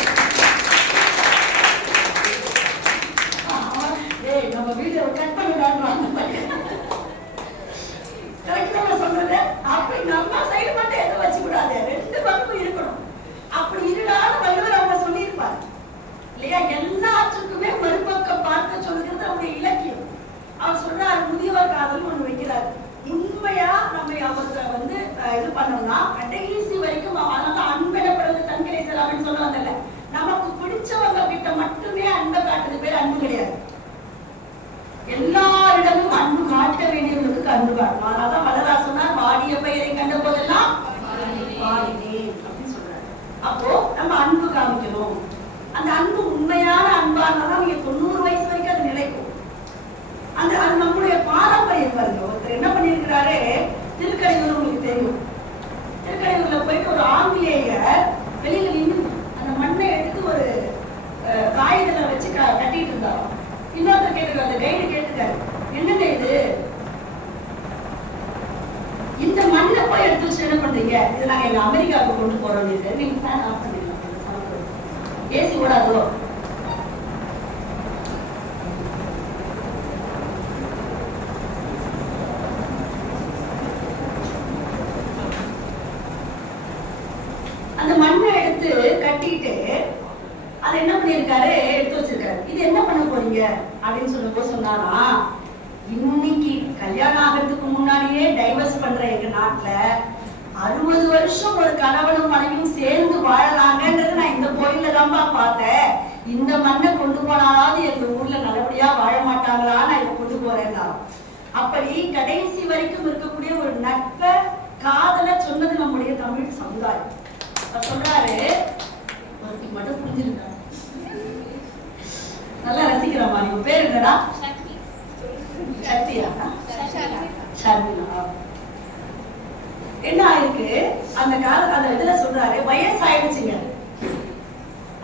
நம்ம வீடியோ கட் பண்ணிடலாம் சொல்றது. அப்படி நம்ம சைடு மட்டும் எதுவும் வச்சு கூடாது, 2 பக்கம் இருக்கணும். அப்படி இருந்தாலும் வள்ளுவர் அவங்க சொல்லியிருப்பாரு இல்லையா? எல்லாத்துக்குமே மறுபக்கம் பார்க்க சொல்லுகிறது அவருடைய இலக்கியம். அவர் சொல்றாரு, முதியவர் காதல் ஒண்ணு வைக்கிறாரு. உண்மையா நம்ம அவர்களை வந்து இது பண்ணோம்னா கடைசி வரைக்கும், அதனால அன்பெனப்படுவது தன்கிரை செல்லாமல் சொல்ல வந்தல, நமக்கு பிடிச்சவங்க கிட்ட மட்டுமே அன்பை காட்டுறது பேர் அன்பு கிடையாது. எல்லாரிடமும் அன்பு காட்ட வேண்டியவர்களுக்கு அன்பு காட்டணும். அதனாலதான் வள்ளலார் சொன்னார், வாடிய பெயரை கண்ட போதெல்லாம் வாடினேன் அப்படின்னு சொல்றாரு. அப்போ நம்ம அன்பு காமிக்கணும். அந்த அன்பு உண்மையான அன்பா இருந்தாலும் நீங்க 90 வயசு வரைக்கும் அது நிலைக்கும். அந்த அது நம்முடைய பாரம்பரியம் பாருங்க. ஒருத்தர் என்ன பண்ணிருக்கிறாரு, திருக்கடையூர் உங்களுக்கு தெரியும். திருக்கடையூர்ல போயிட்டு ஒரு ஆங்கிலேயர் வெளியில நின்று அந்த மண்ணை எடுத்து ஒரு காகிதத்துல வச்சு கட்டிட்டு இருந்தாரோ. இன்னொருத்தர் கேட்டுருக்காரு, அந்த கைடு கேட்டுருக்காரு, என்னங்க இது, இந்த மண்ணை போய் எடுத்து வச்சு என்ன பண்றீங்க? இது நாங்க எங்க அமெரிக்காவுக்கு கொண்டு போறோம். நீங்க ஃபேன் ஆஃப் பண்ணிக்கலாம், ஏசி ஓடாதோ. அந்த மண்ணை எடுத்து கட்டிட்டு அதை என்ன பண்ணிருக்காரு, எடுத்து வச்சிருக்காரு. இது என்ன பண்ண போறீங்க அப்படின்னு சொல்லும்போது சொன்னாரா, இன்னைக்கு கல்யாணம் ஆகிறதுக்கு முன்னாடியே டைவர்ஸ் பண்ற எங்க நாட்டுல 60 வருஷம் ஒரு கணவனும் மனைவியும் சேர்ந்து வாழலாங்கன்றது நான் இந்த கோயில்ல தான்பா பார்த்தேன். இந்த மண்ணை கொண்டு போனாலாவது எங்க ஊர்ல நல்லபடியா வாழ மாட்டாங்களா, நான் இதை கொண்டு போறேன்னா. அப்படி கடைசி வரைக்கும் இருக்கக்கூடிய ஒரு நட்பை காதல சொன்னது நம்முடைய தமிழ் சமுதாயம். சொல்றாரு, ஒருத்தி மட்டும் புரிஞ்சிருக்காரு, நல்லா ரசிக்கிற மாதிரி. உங்க பேர் என்னடா? சக்தியா? ஷர்மிளா. என்ன ஆயிருக்கு அந்த கால அந்த இதுல சொல்றாரு, வயசாயிடுச்சுங்க.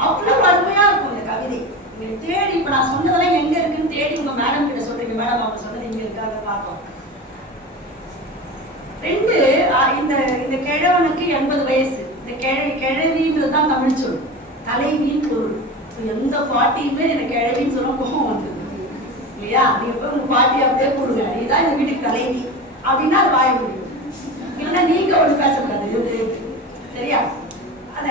அவ்வளவு அருமையா இருக்கும் இந்த கவிதை. தேடி இப்ப நான் சொன்னதெல்லாம் எங்க இருக்குன்னு தேடி உங்க மேடம் கிட்ட சொல்றீங்க. மேடம் அவங்க சொன்னது இங்க இருக்காங்க பார்த்தோம். 2 இந்த கிழவனுக்கு 80 வயசு. இந்த கிழவின்றதுதான் தமிழ் சொல், தலைவியின் பொருள். எந்த பாட்டியுமே எனக்கு கிழவின்னு சொல்ல கோபம் வந்து இல்லையா? நீங்க போய் உங்க பாட்டி அப்படியே கொடுங்க, நீதான் இந்த வீட்டுக்கு தலைவி அப்படின்னா அது வாய முடியும். இல்லைன்னா நீங்க ஒண்ணு பேசக்கூடாது, சரியா? அத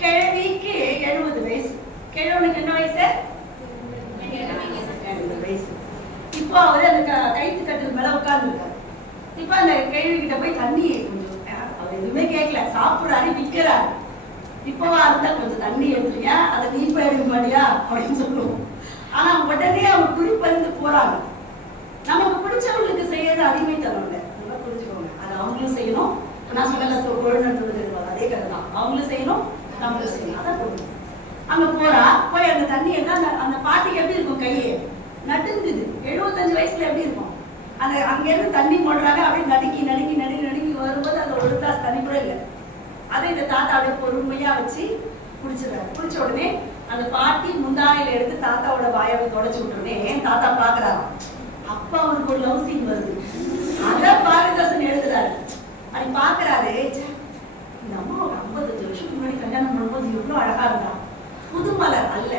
கிழவிக்கு 70 வயசு, கிழவனுக்கு என்ன வயசு? 70 வயசு. இப்போ அவரு அந்த கைத்து கட்டு மேல உட்கார்ந்து இருக்காரு. இப்ப அந்த கேள்வி கிட்ட போய் தண்ணி கொஞ்சம், அவர் எதுவுமே கேட்கல, சாப்பிடுறாரு, விற்கிறாரு. இப்பவா இருந்தா கொஞ்சம் தண்ணி எடுத்துறியா, அதை நீ போய் எடுக்க மாட்டியா அப்படின்னு சொல்லுவோம். ஆனா உடனே அவங்க குறிப்பறிந்து போறாங்க. நமக்கு பிடிச்சவங்களுக்கு செய்யறது அடிமைத்தனம் இல்லை, நல்லா புரிஞ்சுக்கோங்க. அது அவங்களும் செய்யணும். நான் சொல்லல கொழுநன்றது அதே கதை தான், அவங்களும் செய்யணும், நம்மளும் செய்யணும். அதான் பொண்ணு அங்க போறா. போய் அந்த தண்ணி என்ன, அந்த பாட்டிக்கு எப்படி இருக்கும், கையே நடுங்குது. 75 வயசுல எப்படி இருக்கும்? அந்த அங்க இருந்து தண்ணி போடுறாங்க, அப்படியே நடுக்கி நடுக்கி நடுக்கி நடுக்கி வரும்போது அந்த ஒரு கிளாஸ் தண்ணி கூட இல்லை. அதை இந்த தாத்தா அப்படியே பொறுமையா வச்சு குடிச்சிடுறாரு. குடிச்ச உடனே அந்த பாட்டி முந்தானையில எடுத்து தாத்தாவோட வாயாவை தொடச்சு விட்டுருனே தாத்தா பாக்குறாரு. அப்ப அவருக்கு ஒரு லவ் சீன் வருது. அத பாரதிதாசன் எழுதுறாரு. அப்படி பாக்குறாரு, இந்த அம்மா ஒரு 55 வருஷத்துக்கு முன்னாடி கல்யாணம் பண்ணும்போது எவ்வளவு அழகா இருந்தா. புதுமலர் அல்ல,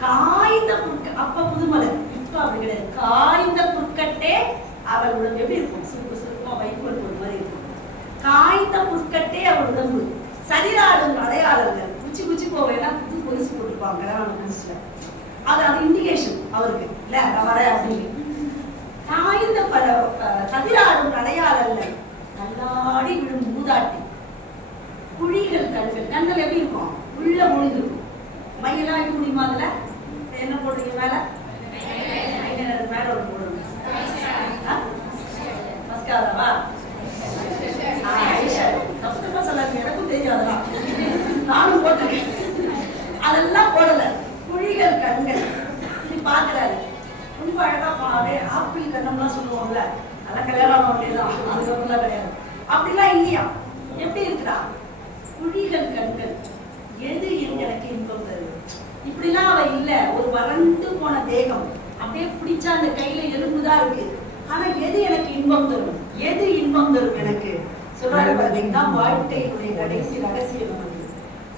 காய்ந்த புற்க. அப்ப புதுமலர், இப்ப அப்படி கிடையாது. காய்ந்த புற்கட்டே அவள் உடம்பு எப்படி இருக்கும்? சுருக்கு சுருக்கமா வைக்கோல் ஒரு மாதிரி இருக்கும். காய்ந்த புற்கட்டே அவள் உடம்பு. சரிராடும் அடையாளங்கள். குச்சி குச்சி போவேன்னா புது பொலிசு போட்டுருப்பாங்க கல்யாணம் புதுசுல. அது இண்டிகேஷன் அவருக்கு இல்ல, நான் வரேன் அப்படின்னு. காய்ந்த பல கதிராடும் அடையாளங்கள். நல்லாடி விழும் மூதாட்டி. குழிகள் கண்கள். கண்கள் எப்படி இருக்கும்? உள்ள முடிஞ்சிருக்கும். மையெல்லாம் வைக்க முடியுமா? அதுல என்ன போடுறீங்க? மேல மேல ஒரு போடுங்க. மஸ்காராவா? தப்பு சொல்லாங்க, எனக்கும் தெரியும். அதெல்லாம் நானும் போட்டிருக்கேன். அதெல்லாம் போடல. குழிகள் கண்கள். இப்படி பாக்குறாரு. ரொம்ப அழகா போனாவே ஆப்பிள் கண்ணம்லாம் சொல்லுவாங்கல்ல, அதெல்லாம் கல்யாணம் அப்படிதான். அதுக்கப்புறம் கிடையாது. அப்படிலாம் இல்லையா? எப்படி இருக்கிறா? குழிகள் கண்கள். எது எனக்கு இன்பம் தருது? இப்படிலாம் அவ இல்ல. ஒரு வறண்டு போன தேகம். அப்படியே பிடிச்சா அந்த கையில எலும்புதான் இருக்கு. ஆனா எது எனக்கு இன்பம் தரும்? எது இன்பம் தரும் எனக்கு? சொல்றாரு பாத்தீங்கன்னா, வாழ்க்கையினுடைய கடைசி ரகசியம்.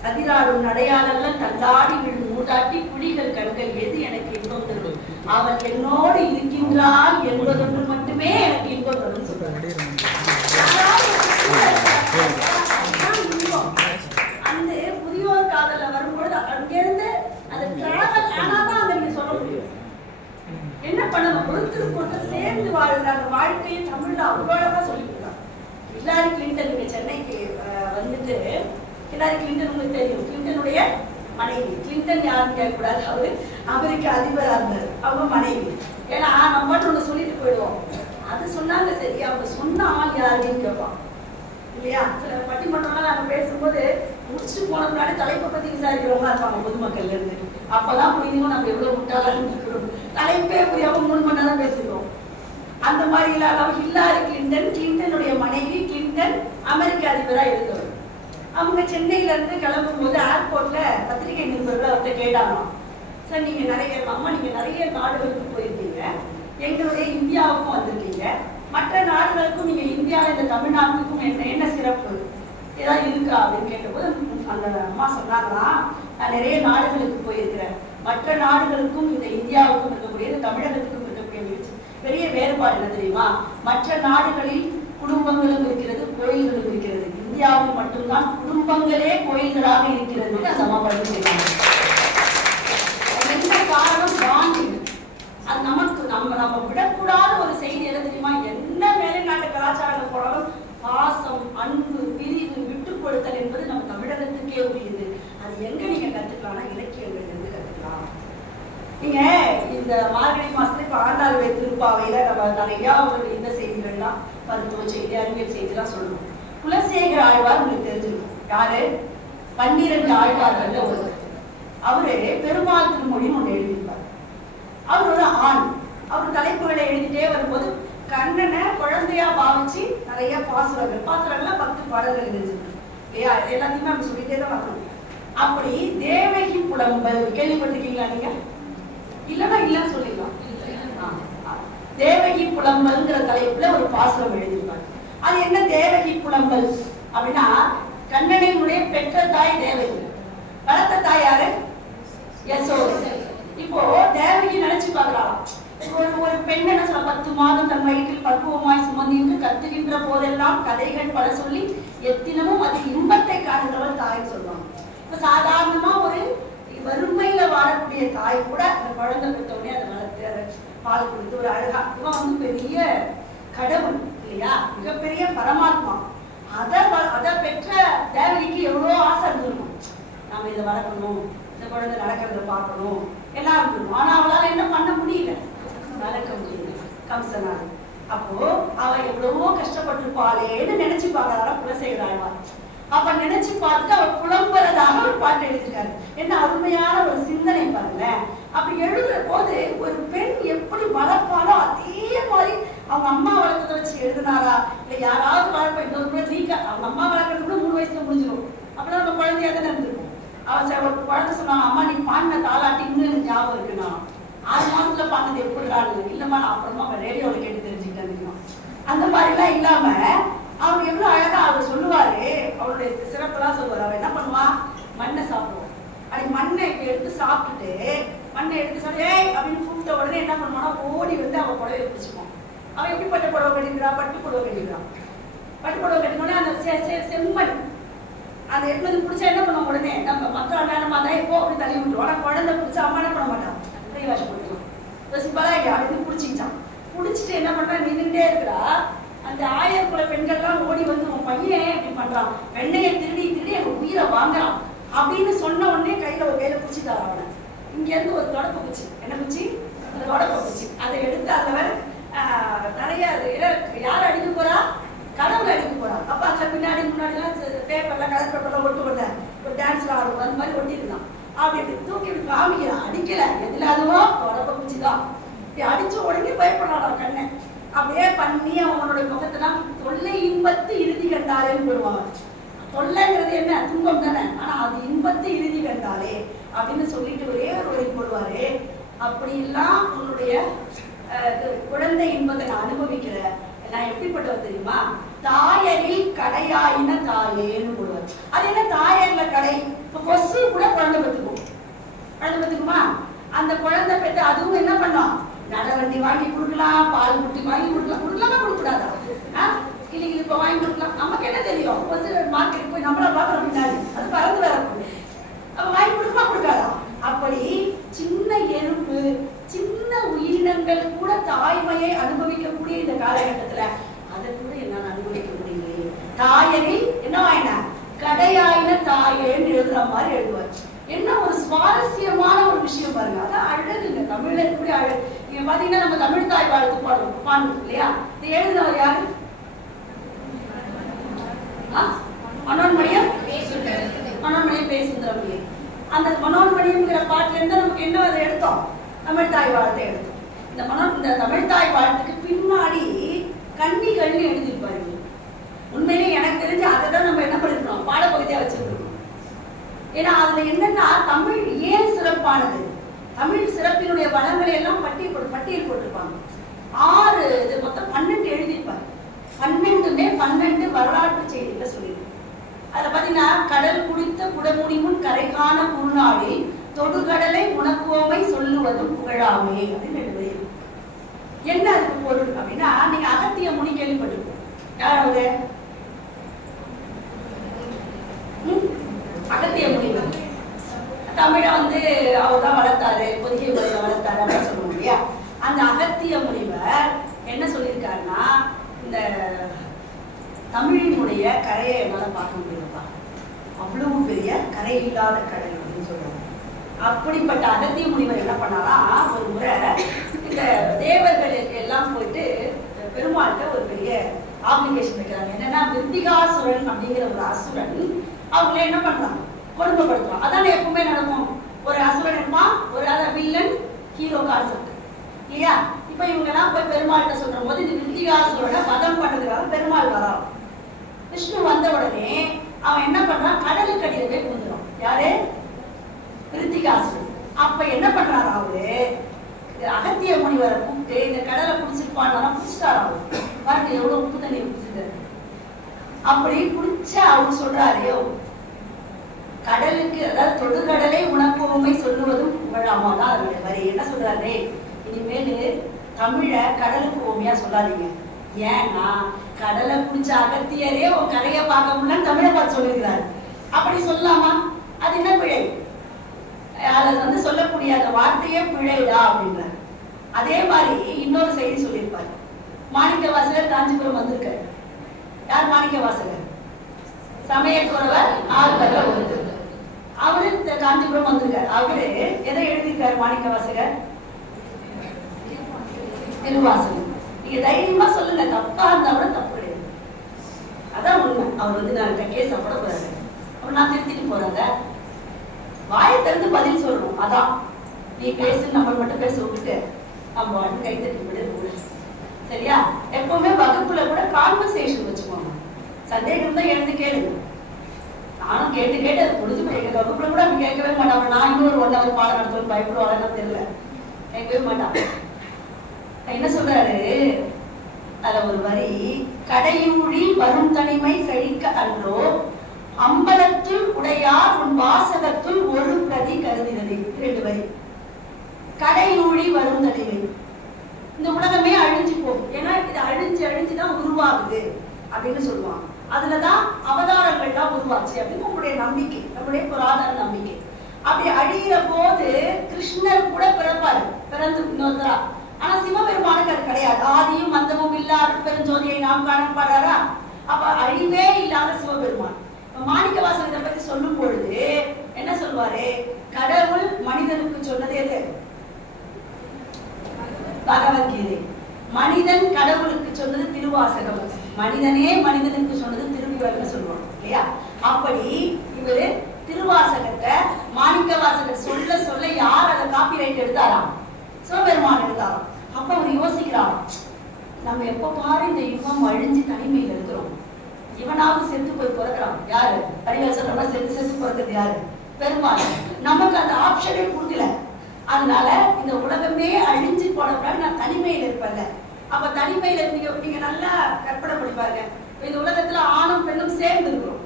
சதிராடும் அடையாளங்கள் தள்ளாடி விழும் மூதாட்டி குழிகள் கண்கள். எது எனக்கு இன்பம் தரும்? அவள் என்னோடு இருக்கின்றாள் என்பதொன்று மட்டுமே எனக்கு இன்பம் தரும் சொல்றாரு. அந்த புதியோர் காதல வரும்பொழுது அங்கிருந்து அது டிராவல் ஆனாதான் அதை நீங்க சொல்ல முடியும். என்ன பண்ணணும்? ஒருத்தருக்கு ஒருத்தர் சேர்ந்து வாழ்ற அந்த வாழ்க்கையை தமிழ்ல அவ்வளவா சொல்லிக்கலாம். ஹிலாரி கிளின்டன் இங்க சென்னைக்கு வந்துட்டு, ஹிலாரி கிளின்டன் உங்களுக்கு தெரியும், கிளின்டனுடைய மனைவி. கிளின்டன் யாருன்னு கேட்கக்கூடாது, அவரு அமெரிக்க அதிபரா இருந்தாரு, அவங்க மனைவி. ஏன்னா நம்ம மட்டும் ஒண்ணு சொல்லிட்டு போயிடுவோம். அது சொன்னாங்க சரி, அவங்க சொன்ன ஆள் யாருன்னு கேட்பான் இல்லையா? சில பட்டிமன்றம்லாம் நாங்க பேசும்போது முடிச்சுட்டு போன முன்னாடி தலைப்பை பத்தி விசாரிக்கிறவங்களா இருப்பாங்க பொதுமக்கள்ல இருந்து. அப்பதான் புரியுதுங்க நம்ம எவ்வளவு முட்டாளான்னு இருக்கிறோம். தலைப்பே புரியாம 3 மணி நேரம் பேசுகிறோம். அந்த மாதிரி இல்லாத ஹில்லாரி கிளின்டன், கிளின்டனுடைய மனைவி, கிளின்டன் அமெரிக்க அதிபரா இருந்தவர். அவங்க சென்னையில இருந்து கிளம்பும் போது ஏர்போர்ட்ல பத்திரிகை நிருபர்கள் அவர்கிட்ட கேட்டாங்க, சார் நீங்க நிறைய நாடுகளுக்கு போயிருக்கீங்க, எங்களுடைய இந்தியாவுக்கும் வந்திருக்கீங்க, மற்ற நாடுகளுக்கும் நீங்க இந்தியாவில் இந்த தமிழ்நாட்டுக்கும் என்ன சிறப்பு ஏதாவது இருக்கா அப்படின்னு கேட்டபோது அந்த அம்மா சொன்னாங்கன்னா, நான் நிறைய நாடுகளுக்கு போயிருக்கிறேன், மற்ற நாடுகளுக்கும் இந்த இந்தியாவுக்கும் இருக்கக்கூடிய தமிழகத்துக்கும் இருக்கக்கூடிய பெரிய வேறுபாடு என்ன தெரியுமா? மற்ற நாடுகளில் குடும்பங்களும் இருக்கிறது, கோயில்களும் இருக்கிறது. இந்தியாவில் மட்டும்தான் குடும்பங்களே கோயில்களாக இருக்கிறது. அந்த அம்மா படிச்சிருக்காங்க. என்ன காரணம்? வாங்கி அது நமக்கு நம்ம விடக்கூடாத ஒரு செய்தி என்ன தெரியுமா? என்ன மேலை நாட்டு கலாச்சாரங்கள் போனாலும் பாசம், அன்பு, பிரிவு, விட்டு கொடுத்தல் என்பது நம்ம தமிழகத்துக்கே உரியது. அது எங்க நீங்க கத்துக்கலாம்னா இலக்கியங்கள் இருந்து கத்துக்கலாம். நீங்க இந்த மார்கழி மாசத்துல இப்ப ஆண்டாள் திருப்பாவையில நம்ம நிறைய அவருடைய இந்த செய்திகள்லாம், மருத்துவ செய்தி, அறிவியல் செய்தி எல்லாம் சொல்லணும். குலசேகர ஆழ்வார் உங்களுக்கு தெரிஞ்சிருக்கும். யாரு? 12 ஆழ்வார்கள்ல ஒருவர். அவரு பெருமாள் திருமொழின்னு ஒண்ணு எழுதியிருப்பார். அவர் ஒரு ஆண். அவர் தலைப்புகளை எழுதிட்டே வரும்போது கண்ணனை குழந்தையா பாவிச்சு நிறைய பாசுரங்கள்லாம் 10 பாடல்கள் எழுதிருக்கு இல்லையா? எல்லாத்தையுமே அப்படி சொல்லிட்டே தான் வரணும். அப்படி தேவகி புலம்பல் கேள்விப்பட்டிருக்கீங்களா நீங்க? இல்லன்னா இல்லன்னு சொல்லிடலாம். தேவகி புலம்பல்ங்கிற தலைப்புல ஒரு பாசுரம் எழுதியிருப்பாங்க. அது என்ன தேவகி புலம்பல் அப்படின்னா, கண்ணனுடைய பெற்ற தாய் தேவகி, வளர்த்த தாய் யாரு? யசோதை. இப்போ தேவகி நினைச்சு பார்க்கலாம், ஒரு பெண் என்ன சொல்ல, 10 மாதம் தன் வயிற்றில் பக்குவமாய் சுமந்து கத்துகின்ற போதெல்லாம் கதைகள் பல சொல்லி எத்தினமும் அது இன்பத்தை காணுகிறவள் தாய் சொல்லுவாங்க. இப்ப சாதாரணமா ஒரு வறுமையில வாழக்கூடிய தாய் கூட அந்த குழந்தை பெற்றவுடனே அதை வளர்த்து பால் கொடுத்து ஒரு அழகா, இவன் பெரிய கடவுள் இல்லையா, மிகப்பெரிய பரமாத்மா. அதை பெற்ற தேவகிக்கு எவ்வளவு ஆசை இருந்திருக்கும், நாம இதை வளர்க்கணும், இந்த குழந்தை நடக்கிறத பார்க்கணும் எல்லாம் இருக்கணும். ஆனா அவளால என்ன பண்ண முடியல, வளர்க்க முடியல கம்சனால. அப்போ அவ எவ்வளவோ கஷ்டப்பட்டிருப்பாளேன்னு நினைச்சு பார்க்கறாரா குலசேகர ஆழ்வார். அப்ப நினைச்சு பார்த்து அவர் புலம்புறதாக ஒரு பாட்டு எழுதிருக்காரு. என்ன அருமையான ஒரு சிந்தனை பாருங்களேன். அப்படி எழுதுற போது ஒரு பெண் எப்படி வளர்ப்பாலோ அதே மாதிரி அவங்க அம்மா வளர்க்கறத வச்சு எழுதினாரா, இல்ல யாராவது வளர்ப்ப இன்னொரு முறை நீக்க அவங்க அம்மா வளர்க்கறது கூட 3 வயசுல முடிஞ்சிடும். அப்பதான் நம்ம குழந்தையா தானே இருந்திருக்கும். அவன் ஒரு குழந்தை சொன்னாங்க, அம்மா நீ பாடின தாலாட்டி இன்னும் எனக்கு ஞாபகம் இருக்குண்ணா, 6 மாசத்துல பாடினது எப்படி ஆடுது இல்லம்மா, நான் அப்புறமா அவன் ரேடியோவில் கேட்டு தெரிஞ்சுக்கிட்டேன். அந்த மாதிரி எல்லாம் இல்லாம அவர் எவ்வளவு அழகா அவர் சொல்லுவாரு, அவருடைய சிறப்பெல்லாம் சொல்லுவாரு. அவர் என்ன பண்ணுவான், மண்ணை சாப்பிடுவான். அப்படி மண்ணை எடுத்து சாப்பிட்டுட்டு மண்ணை எடுத்து சாப்பிட்டு அப்படின்னு கூப்பிட்ட உடனே என்ன பண்ணுவானா, ஓடி வந்து அவன் புடவை பிடிச்சுக்குவான். அவன் எப்படிப்பட்ட புடவை கட்டிக்கிறான், பட்டு புடவை கட்டிக்கிறான். பட்டு புடவை கட்டினோடனே அந்த செம்மண் அதை எடுத்து பிடிச்சா என்ன பண்ணுவோம், உடனே நம்ம மக்கள் நேரமா தான் எப்போ அப்படி தள்ளி விட்டுருவோம். ஆனால் குழந்தை பிடிச்சா அம்மா என்ன பண்ண மாட்டான், கை வாஷம் பண்ணிக்கலாம். சிம்பிளா அப்படி பிடிச்சிக்கிட்டான். பிடிச்சிட்டு என்ன பண்றான், நின்றுட்டே இருக்கிறா. அந்த ஆயர்குல பெண்கள்லாம் ஓடி வந்து உன் பையன் இப்படி பண்றான், வெண்ணையை திருடி திருடி எங்க உயிரை வாங்குறான் அப்படின்னு சொன்ன உடனே கையில ஒரு கையில பிடிச்சிட்டாரு அவனை. இங்க இருந்து ஒரு தொடப்ப குச்சி, என்ன குச்சி, அந்த தொடப்ப குச்சி, அதை எடுத்து அதுல நிறைய யார் அடிக்க போறா, கடவுள் அடிக்க போறா. அப்ப அதுல பின்னாடி முன்னாடி எல்லாம் பேப்பர்ல கலர் பேப்பர்ல ஒட்டு போட்ட ஒரு டான்ஸ்ல ஆடுவோம், அந்த மாதிரி ஒட்டிருந்தான். அப்படி தூக்கி காமிக்கிறான், அடிக்கல, எதுல அதுவோ தொடப்ப குச்சி தான். அடிச்ச உடனே பயப்படாடா கண்ணை அப்படியே பண்ணி அவனோட முகத்தெல்லாம் தொல்லை இன்பத்து இறுதி கண்டாலேன்னு போடுவாங்க. தொல்லைங்கிறது என்ன, துன்பம் தானே, ஆனா அது இன்பத்து இறுதி கண்டாலே அப்படின்னு சொல்லிட்டு ஒரே ஒரு வரி போடுவாரு. அப்படி எல்லாம் உன்னுடைய குழந்தை இன்பத்தை நான் அனுபவிக்கிற, நான் எப்படிப்பட்டவர் தெரியுமா, தாயரில் கடையாயின தாயேன்னு போடுவார். அது என்ன தாயர்ல கடை, இப்ப கொசு கூட குழந்தை பெற்றுக்கும், குழந்தை பெற்றுக்குமா, அந்த குழந்தை பெற்று அதுவும் என்ன பண்ணும், நடவண்டி வாங்கி கொடுக்கலாம், பால் குட்டி வாங்கி கொடுக்கலாம், கொடுக்கலாமா கொடுக்கூடாதா, கிளி இப்ப வாங்கி கொடுக்கலாம். நமக்கு என்ன தெரியும், மார்க்கெட் போய் நம்மள பாக்குறோம் பின்னாடி, அது பறந்து வரக்கூடிய அவ வாங்கி கொடுக்கமா கொடுக்காதா. அப்படி சின்ன எறும்பு, சின்ன உயிரினங்கள் கூட தாய்மையை அனுபவிக்கக்கூடிய இந்த காலகட்டத்துல அதை கூட என்னால அனுபவிக்க முடியலையே. தாயரில் என்ன ஆயின கடையாயின தாயேன்னு எழுதுற மாதிரி எழுதுவார். என்ன ஒரு சுவாரஸ்யமான ஒரு விஷயம் பாருங்க. அதான் அழகுங்க, தமிழ்ல இருக்கக்கூடிய அழகு. நீங்க பாத்தீங்கன்னா நம்ம தமிழ் தாய் வாழ்த்து பாடுவோம் இல்லையா, இது எழுதினவர் யாரு, மனோன்மணியம் பேசுந்தரவர்களே. அந்த மனோன்மணியம்ங்கிற பாட்டுல இருந்து நமக்கு என்ன அதை எடுத்தோம், தமிழ் தாய் வாழ்த்தை எடுத்தோம். இந்த தமிழ் தாய் வாழ்த்துக்கு பின்னாடி கன்னிகள்னு எழுதியிருப்பாரு. உண்மையிலே எனக்கு தெரிஞ்சு அதை தான் நம்ம என்ன பண்ணிருக்கோம், பாடப்பகுதியா வச்சிருக்கோம். ஏன்னா அதுல என்னன்னா தமிழ் ஏன் சிறப்பானது, தமிழ் சிறப்பினுடைய வளங்களை எல்லாம் பட்டியல் போட்டிருப்பாங்க. 6 இது மொத்தம் 12 எழுதியிருப்பாரு. 12மே 12 வரலாற்று செய்திகளை சொல்லியிருக்கு. அதுல பாத்தீங்கன்னா, கடல் குடித்த குடமுடி முன் கரைகான குறுநாளில் தொடுகடலை உணக்குவோமை சொல்லுவதும் புகழாமே அப்படின்னு எழுதி. என்ன அதுக்கு பொருள் அப்படின்னா, நீங்க அகத்திய முனி கேள்விப்பட்டிருக்கோம். யாராவது அகத்திய முனிவர் தமிழ வந்து அவர் தான் வளர்த்தாரு, பொதிகை முறையில வளர்த்தாரு அப்படின்னு சொல்லுவோம் இல்லையா. அந்த அகத்திய முனிவர் என்ன சொல்லியிருக்காருன்னா, இந்த தமிழினுடைய கரையை என்னால பார்க்க முடியுதுப்பா, அவ்வளவு பெரிய கரை இல்லாத கடல் அப்படின்னு சொல்றாங்க. அப்படிப்பட்ட அகத்திய முனிவர் என்ன பண்ணாரா, ஒரு முறை இந்த தேவர்களுக்கு எல்லாம் போயிட்டு பெருமாள்கிட்ட ஒரு பெரிய ஆப்ளிகேஷன் வைக்கிறாங்க. என்னன்னா, விருத்திகாசுரன் அப்படிங்கிற ஒரு அசுரன் அவங்கள என்ன பண்றாங்க, கொடுமைப்படுத்துறான். அதான் எப்பவுமே நடக்கும், ஒரு அசுரன் இருப்பான், ஒரு வில்லன், ஹீரோ கான்செப்ட் இல்லையா. இப்ப இவங்க எல்லாம் போய் பெருமாள்கிட்ட சொல்ற போது இந்த விருத்திகாசுரனை வதம் பண்ணதுக்காக பெருமாள் வரான். விஷ்ணு வந்த உடனே அவன் என்ன பண்றான், கடலுக்கு அடியில போய் புகுந்துடும். யாரு, விருத்திகாசுரன். அப்ப என்ன பண்றாரு, அவரு அகத்திய முனிவரை கூப்பிட்டு இந்த கடலை குடிச்சிருப்பான் குடிச்சிட்டாரு. அவரு பாருங்க எவ்வளவு உப்பு தண்ணி குடிச்சிருக்காரு. அப்படி குடிச்ச அவர் சொல்றாரு, கடலுக்கு அதாவது தொடுகடலை உணக்குவோமை சொல்லுவதும் புகழாமாதான் அதனுடைய வரி. என்ன சொல்றாரு, இனிமேல் தமிழ கடலுக்கு ஓமையா சொல்லாதீங்க. ஏன்னா கடலை குடிச்ச அகத்தியரே உன் கரையை பார்க்க முடியலன்னு தமிழை பார்த்து சொல்லியிருக்கிறாரு. அப்படி சொல்லலாமா, அது என்ன பிழை, அதை வந்து சொல்லக்கூடிய அந்த வார்த்தையே பிழைடா அப்படின்றாரு. அதே மாதிரி இன்னொரு செய்தி சொல்லியிருப்பாரு. மாணிக்க வாசகர் காஞ்சிபுரம் வந்திருக்காரு. யார் மாணிக்க வாசகர், சமயக்குறவர் ஆறுதல ஒருத்தர். அவரு காஞ்சிபுரம் வந்திருக்காரு. அவரு எதை எழுதியிருக்காரு மாணிக்க வாசகர், திருவாசகம். நீங்க தைரியமா சொல்லுங்க, தப்பா இருந்தா கூட தப்பு கிடையாது, அதான் உண்மை. அவர் வந்து நான் கேஸ் போட போறாரு, அவர் நான் திருத்திட்டு போறாங்க, வாயை திறந்து பதில் சொல்லணும். அதான் நீ பேசு, நம்ம மட்டும் பேச விட்டுட்டு நம்ம வந்து கை தட்டி விட சரியா. எப்பவுமே வகுப்புல கூட கான்வர்சேஷன் வச்சுக்கோங்க. சந்தேகம் தான் எழுந்து கேளுங்க. நானும் கேட்டு அது முடிஞ்சு எங்க வகுப்புல கூட அப்படி கேட்கவே மாட்டாங்க. நான் இன்னொரு 1 hour பாடம் நடத்துவது பயப்படுவாங்கன்னு தெரியல, கேட்கவே மாட்டான். என்ன சொல்றாரு, அதுல ஒரு வரி, கடையூழி வரும் தனிமை கழிக்க அன்றோ அம்பலத்துள் உடையார் உன் வாசகத்துள் ஒரு பிரதி கருதினது. 2 வரி. கடையூழி வரும் தனிமை, இந்த உலகமே அழிஞ்சு போகும். ஏன்னா இது அழிஞ்சு அழிஞ்சுதான் உருவாகுது அப்படின்னு சொல்லுவாங்க. அதுலதான் அவதாரங்கள்லாம் உருவாச்சு அப்படின்னு உங்களுடைய நம்பிக்கை, நம்முடைய புராதன நம்பிக்கை. அப்படி அழிகிற போது கிருஷ்ணர் கூட பிறப்பாரு, பிறந்து இன்னொருத்தரா. ஆனா சிவபெருமானுக்கு அது கிடையாது. ஆதியும் அந்தமும் இல்லாத பெருஞ்சோதியை நாம் காணப்படுறாரா? அப்ப அழிவே இல்லாத சிவபெருமான். மாணிக்கவாசகர் இதை பத்தி சொல்லும் பொழுது என்ன சொல்வாரு? கடவுள் மனிதனுக்கு சொன்னது எது? பகவத்கீதை. மனிதன் கடவுளுக்கு சொன்னது திருவாசகம். மனிதனே மனிதனுக்கு சொன்னது திருவிழான்னு சொல்லுவாங்க இல்லையா? அப்படி இவரு திருவாசகத்தை மாணிக்கவாசகர் சொல்ல சொல்ல யார் அதை காப்பி ரைட் எடுத்தாராம்? சிவபெருமான் எடுத்தாராம். அப்ப அவர் யோசிக்கிறார், நம்ம எப்ப பாரு இந்த யுகம் அழிஞ்சு தனிமையில் இருக்கிறோம், இவனாவது செத்து போய் பிறக்கிறான். யாரு? அறிவியல் சொல்றா செத்து செத்து பிறக்கிறது யாரு? பெருமாள். நமக்கு அந்த ஆப்ஷனே கொடுக்கல. அதனால இந்த உலகமே அழிஞ்சு போனப்ப நான் தனிமையில் இருப்பேன்ல. அப்ப தனிமையில நீங்க நல்லா கற்பனை பண்ணி பாருங்க. இந்த உலகத்துல ஆணும் பெண்ணும் சேர்ந்து இருக்கிறோம்.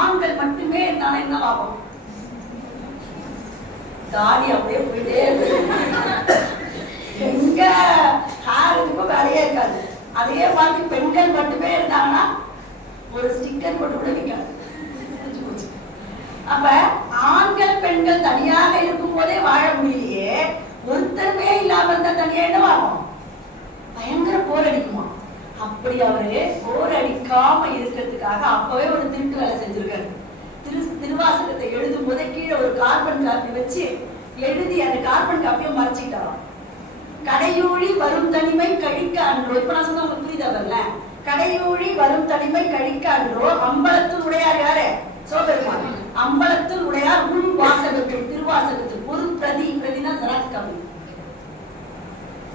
ஆண்கள் மட்டுமே இருந்தாலும் என்ன ஆகும்? தாடி அப்படியே போயிட்டே இருக்கு, எங்க ஹேருக்கும் வேலையே இருக்காது. அதையே பார்த்து பெண்கள் மட்டுமே இருந்தாங்கன்னா ஒரு ஸ்டிக்கர் போட்டு கூட வைக்காது. அப்ப ஆண்கள் பெண்கள் தனியாக இருக்கும் போதே வாழ முடியலையே, ஒருத்தருமே இல்லாம இருந்தா தனியா என்னவாகும்? பயங்கர போர் அடிக்குமா? அப்படி அவரு போர் அடிக்காம இருக்கிறதுக்காக அப்பவே ஒரு திருட்டு வேலை செஞ்சிருக்காரு. திருவாசகத்தை எழுதும் போதே கீழே ஒரு கார்பன் காப்பி வச்சு எழுதி அந்த கார்பன் காப்பியை மறைச்சிட்டாராம். கடையூழி வரும் தனிமை கழிக்க அன்றோ. இப்ப நான் சொன்ன உங்களுக்கு புரியுதா வரல? கடையூழி வரும் தனிமை கழிக்க அன்றோ அம்பலத்துள் உடையார் யாரு? சிவபெருமான். அம்பலத்துள் உடையார் உள் வாசகத்துள் திருவாசகத்துள் ஒரு பிரதி, பிரதினா ஜெராக்ஸ் காப்பி.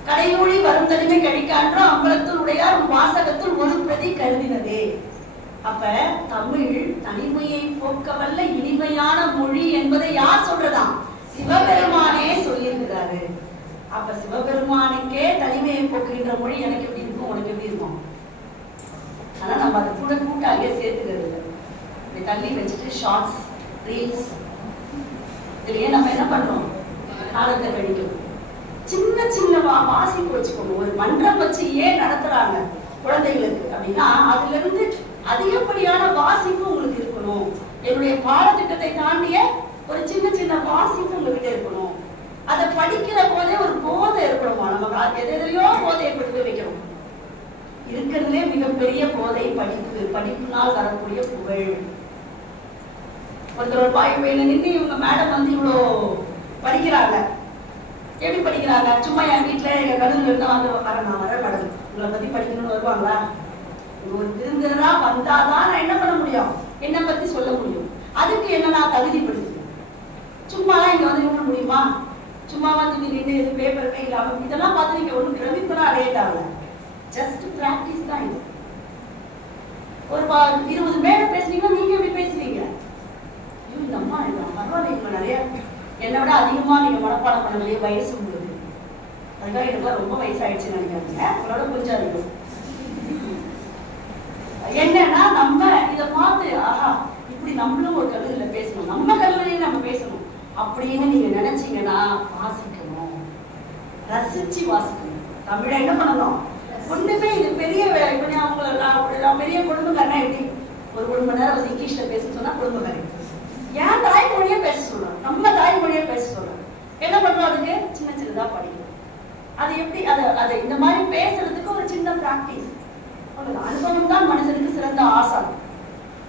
கடையூழி வரும் தனிமை கழிக்க அன்றோ அம்பலத்துள் உடையார் உள் வாசகத்துள் ஒரு பிரதி கருதினதே. அப்ப தமிழ் தனிமையை போக்க வல்ல இனிமையான மொழி என்பதை யார் சொல்றதாம்? சிவபெருமானே சொல்லியிருக்கிறாரு. அப்ப சிவபெருமானுக்கே தனிமையை போக்குகின்ற மொழி எனக்கு எப்படி இருக்கும், உனக்கு எப்படி இருக்கும்? ஆனா நம்ம அதை கூட கூட்டாளியே சேர்த்துக்கிறது இல்லை. தள்ளி வச்சுட்டு ஷார்ட்ஸ், ரீல்ஸ், இதுலயே நம்ம என்ன பண்றோம்? காலத்தை கழிக்கணும். சின்ன சின்ன வாசிப்பு வச்சுக்கோங்க. ஒரு மன்றம் வச்சு ஏன் நடத்துறாங்க குழந்தைகளுக்கு அப்படின்னா, அதுல இருந்து அதிகப்படியான வாசிப்பு உங்களுக்கு இருக்கணும். என்னுடைய பாடத்திட்டத்தை தாண்டிய ஒரு சின்ன சின்ன வாசிப்பு உங்ககிட்ட இருக்கணும். அதை படிக்கிற போதே ஒரு போதை இருக்கணுமா? நமக்கு எதையோ போதை ஏற்படுத்தி வைக்கணும். இருக்கிறதுலே மிகப்பெரிய போதை படிப்பு. படிப்புனால் வரக்கூடிய புகழ். ஒருத்தர் பாய்மையில நின்று இவங்க மேடம் வந்து இவ்வளோ படிக்கிறாங்க. எப்படி படிக்கிறாங்க? சும்மா என் வீட்டுல எங்க கடவுள் இருந்தா வந்து நான் வர மேடம் உங்களை பத்தி படிக்கணும்னு வருவாங்களா? ஒரு விருந்தினரா வந்தாதான் நான் என்ன பண்ண முடியும்? என்னை பத்தி சொல்ல முடியும். அதுக்கு என்ன நான் தகுதிப்படுத்தணும். சும்மாலாம் இங்க வந்து நிற்க முடியுமா? சும்மா வந்து நின்று இது பேப்பர் இல்லாம இதெல்லாம் பார்த்து நீங்க ஒன்றும் பிரமிப்பெல்லாம் அடையட்டாங்க. ஜஸ்ட் பிராக்டிஸ் தான் இது. ஒரு 20 பேர் பேசுனீங்கன்னா நீங்க எப்படி பேசுவீங்க? இந்த அம்மா பரவாயில்ல, இவங்க நிறைய என்னை விட அதிகமா நீங்க மனப்பாடம் பண்ண வேண்டிய வயசு உங்களுக்கு. அதுக்காக எனக்கு ரொம்ப வயசாயிடுச்சுன்னு நினைக்காதீங்க. உங்களோட கொஞ்சம் அதிகம். என்னன்னா நம்ம இதை பார்த்து ஆஹா இப்படி நம்மளும் ஒரு கல்லூரியில பேசணும், நம்ம கல்லூரியில நம்ம பேசணும் அப்படின்னு நீங்க நினைச்சீங்கன்னா வாசிக்கணும், ரசிச்சு வாசிக்கணும். தமிழை என்ன பண்ணணும்? ஒண்ணுமே இது பெரிய இப்ப அவங்கள பெரிய குடும்பக்காரனா எப்படி ஒரு மணி நேரம் வந்து இங்கிலீஷ்ல பேச சொன்னா குடும்பக்காரி ஏன் தாய்மொழியே பேச சொல்றோம், நம்ம தாய்மொழியே பேச சொல்றோம். என்ன பண்றோம்? அதுக்கு சின்ன சின்னதா படிக்கணும். அது எப்படி அதை இந்த மாதிரி பேசுறதுக்கு ஒரு சின்ன பிராக்டிஸ். அனுபவம் தான் மனுஷனுக்கு சிறந்த ஆசான்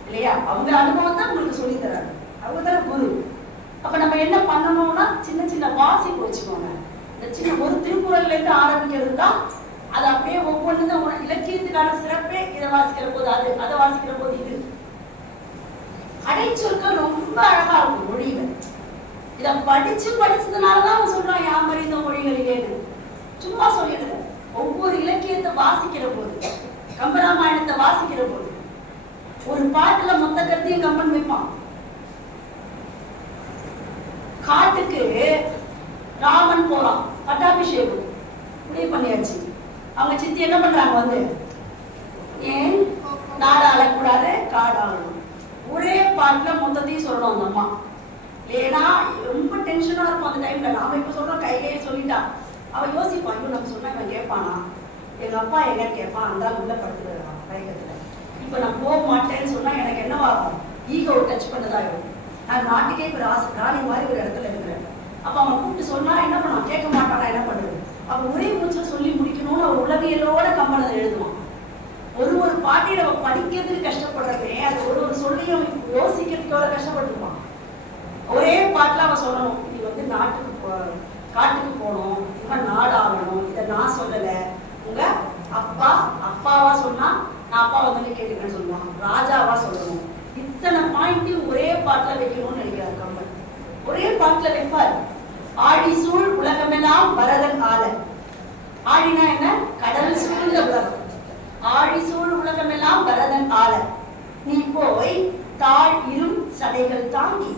இல்லையா? அவங்க அனுபவம் தான் உங்களுக்கு சொல்லி தராங்க. அவங்க தான் குரு. அப்ப நம்ம என்ன பண்ணணும்னா சின்ன சின்ன வாசிப்பு வச்சுக்கோங்க. இந்த சின்ன ஒரு திருக்குறள்ல இருந்து ஆரம்பிக்கிறது தான் அது அப்படியே ஒவ்வொன்றுதான் இலக்கியத்துக்கான சிறப்பே. இதை வாசிக்கிற போது அது, அதை வாசிக்கிற போது இது. அடைச்சொற்கள் ரொம்ப அழகா இருக்கும் மொழியில. இத படிச்சதுனாலதான் அவன் சொல்றான் யாமறிந்த மொழிகளிலேன்னு. சும்மா சொல்லிடுது. ஒவ்வொரு இலக்கியத்தை வாசிக்கிற போது, கம்பராமாயணத்தை வாசிக்கிற போது ஒரு பாட்டுல மொத்த கருத்தையும் கம்பன் வைப்பான். காட்டுக்கு ராமன் போறான், பட்டாபிஷேகம் முடிவு பண்ணியாச்சு. அவங்க சித்தி என்ன பண்றாங்க வந்து, ஏன் நாடு ஆளக்கூடாது காடு ஆளணும். ஒரே பாட்டுல மொத்தத்தையும் சொல்லணும் அந்த அம்மா. ஏன்னா ரொம்ப டென்ஷனா இருக்கும் அந்த டைம்ல. நாம இப்ப சொல்றோம் கையிலேயே சொல்லிட்டா. அவ யோசிப்பான், ஐயோ நம்ம சொன்னா இவன் கேட்பானா, எங்க அப்பா எங்க கேட்பான், அந்த உள்ள படுத்துருக்கான் பயக்கத்துல. இப்ப நான் போக மாட்டேன்னு சொன்னா எனக்கு என்னவாகும், ஈகோ டச் பண்ணதாகும். நான் நாட்டுக்கே ஒரு ஆசை ராணி மாதிரி ஒரு இடத்துல இருக்கிறேன். அப்ப அவன் கூப்பிட்டு சொன்னா என்ன பண்ணுவான், கேட்க மாட்டானா, என்ன பண்ணுறது. அவன் ஒரே மூச்சு சொல்லி முடிக்கணும்னு அவன் உளவியலோட கம்பனதை எழுதுவான். ஒரு பாட்டியை நம்ம படிக்கிறதுக்கு கஷ்டப்படுறதே, அது ஒரு சொல்லியும் யோசிக்கிறதுக்கு எவ்வளவு கஷ்டப்பட்டுருவான். ஒரே பாட்டுல அவன் சொல்லணும், நீ வந்து காட்டுக்கு போகணும், இவன் நாடு ஆகணும், இதை நான் சொல்லல, உங்க அப்பாவா சொன்னா நான் அப்பா வந்து கேட்டுக்கிறேன்னு சொல்லுவான், ராஜாவா சொல்லணும். இத்தனை பாயிண்டையும் ஒரே பாட்டுல வைக்கணும்னு நினைக்கிறார் கம்பன். ஒரே பாட்டுல வைப்பார். ஆடி சூழ் உலகமெல்லாம் பரதன் ஆள. ஆடினா என்ன, கடல் சூழ்ந்த உலகம். ஆடி சூழ் உலகமெல்லாம் பரதன் ஆள. நீ போய் தாழ் இரும் சடைகள் தாங்கி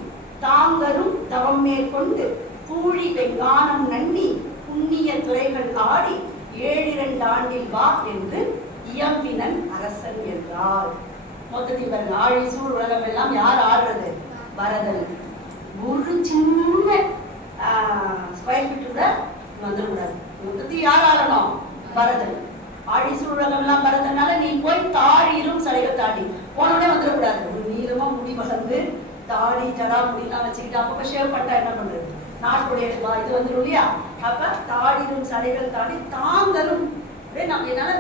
தாங்கரும் தவம் மேற்கொண்டு பூழி வெங்கானம் நன்னி புண்ணிய துறைகள் ஆடி 7 ஆண்டில் வா என்று இயம்பினன் அரசன் என்றார். மொத்தத்தில் ஆழி சூழ் உலகம் எல்லாம் யார் ஆடுறது, பரதன். ஒரு சின்ன ஸ்கொயர் ஃபீட் கூட வந்துடக்கூடாது. மொத்தத்தில் யார் ஆடணும், பரதன். ஆடி சூழ் உலகம் எல்லாம் பரதனால நீ போய் தாழியிலும் சடைகள் தாண்டி போனோடனே வந்துடக்கூடாது. ஒரு நீளமா முடி வளர்ந்து தாடி ஜடா முடியெல்லாம் வச்சுக்கிட்டு அப்பப்ப ஷேவ் பண்ணா என்ன பண்றது, நாட்டுடைய இது வந்துடும் இல்லையா. அப்ப தாடிரும் சடைகள் தாண்டி தாங்கரும் நம்ம என்னால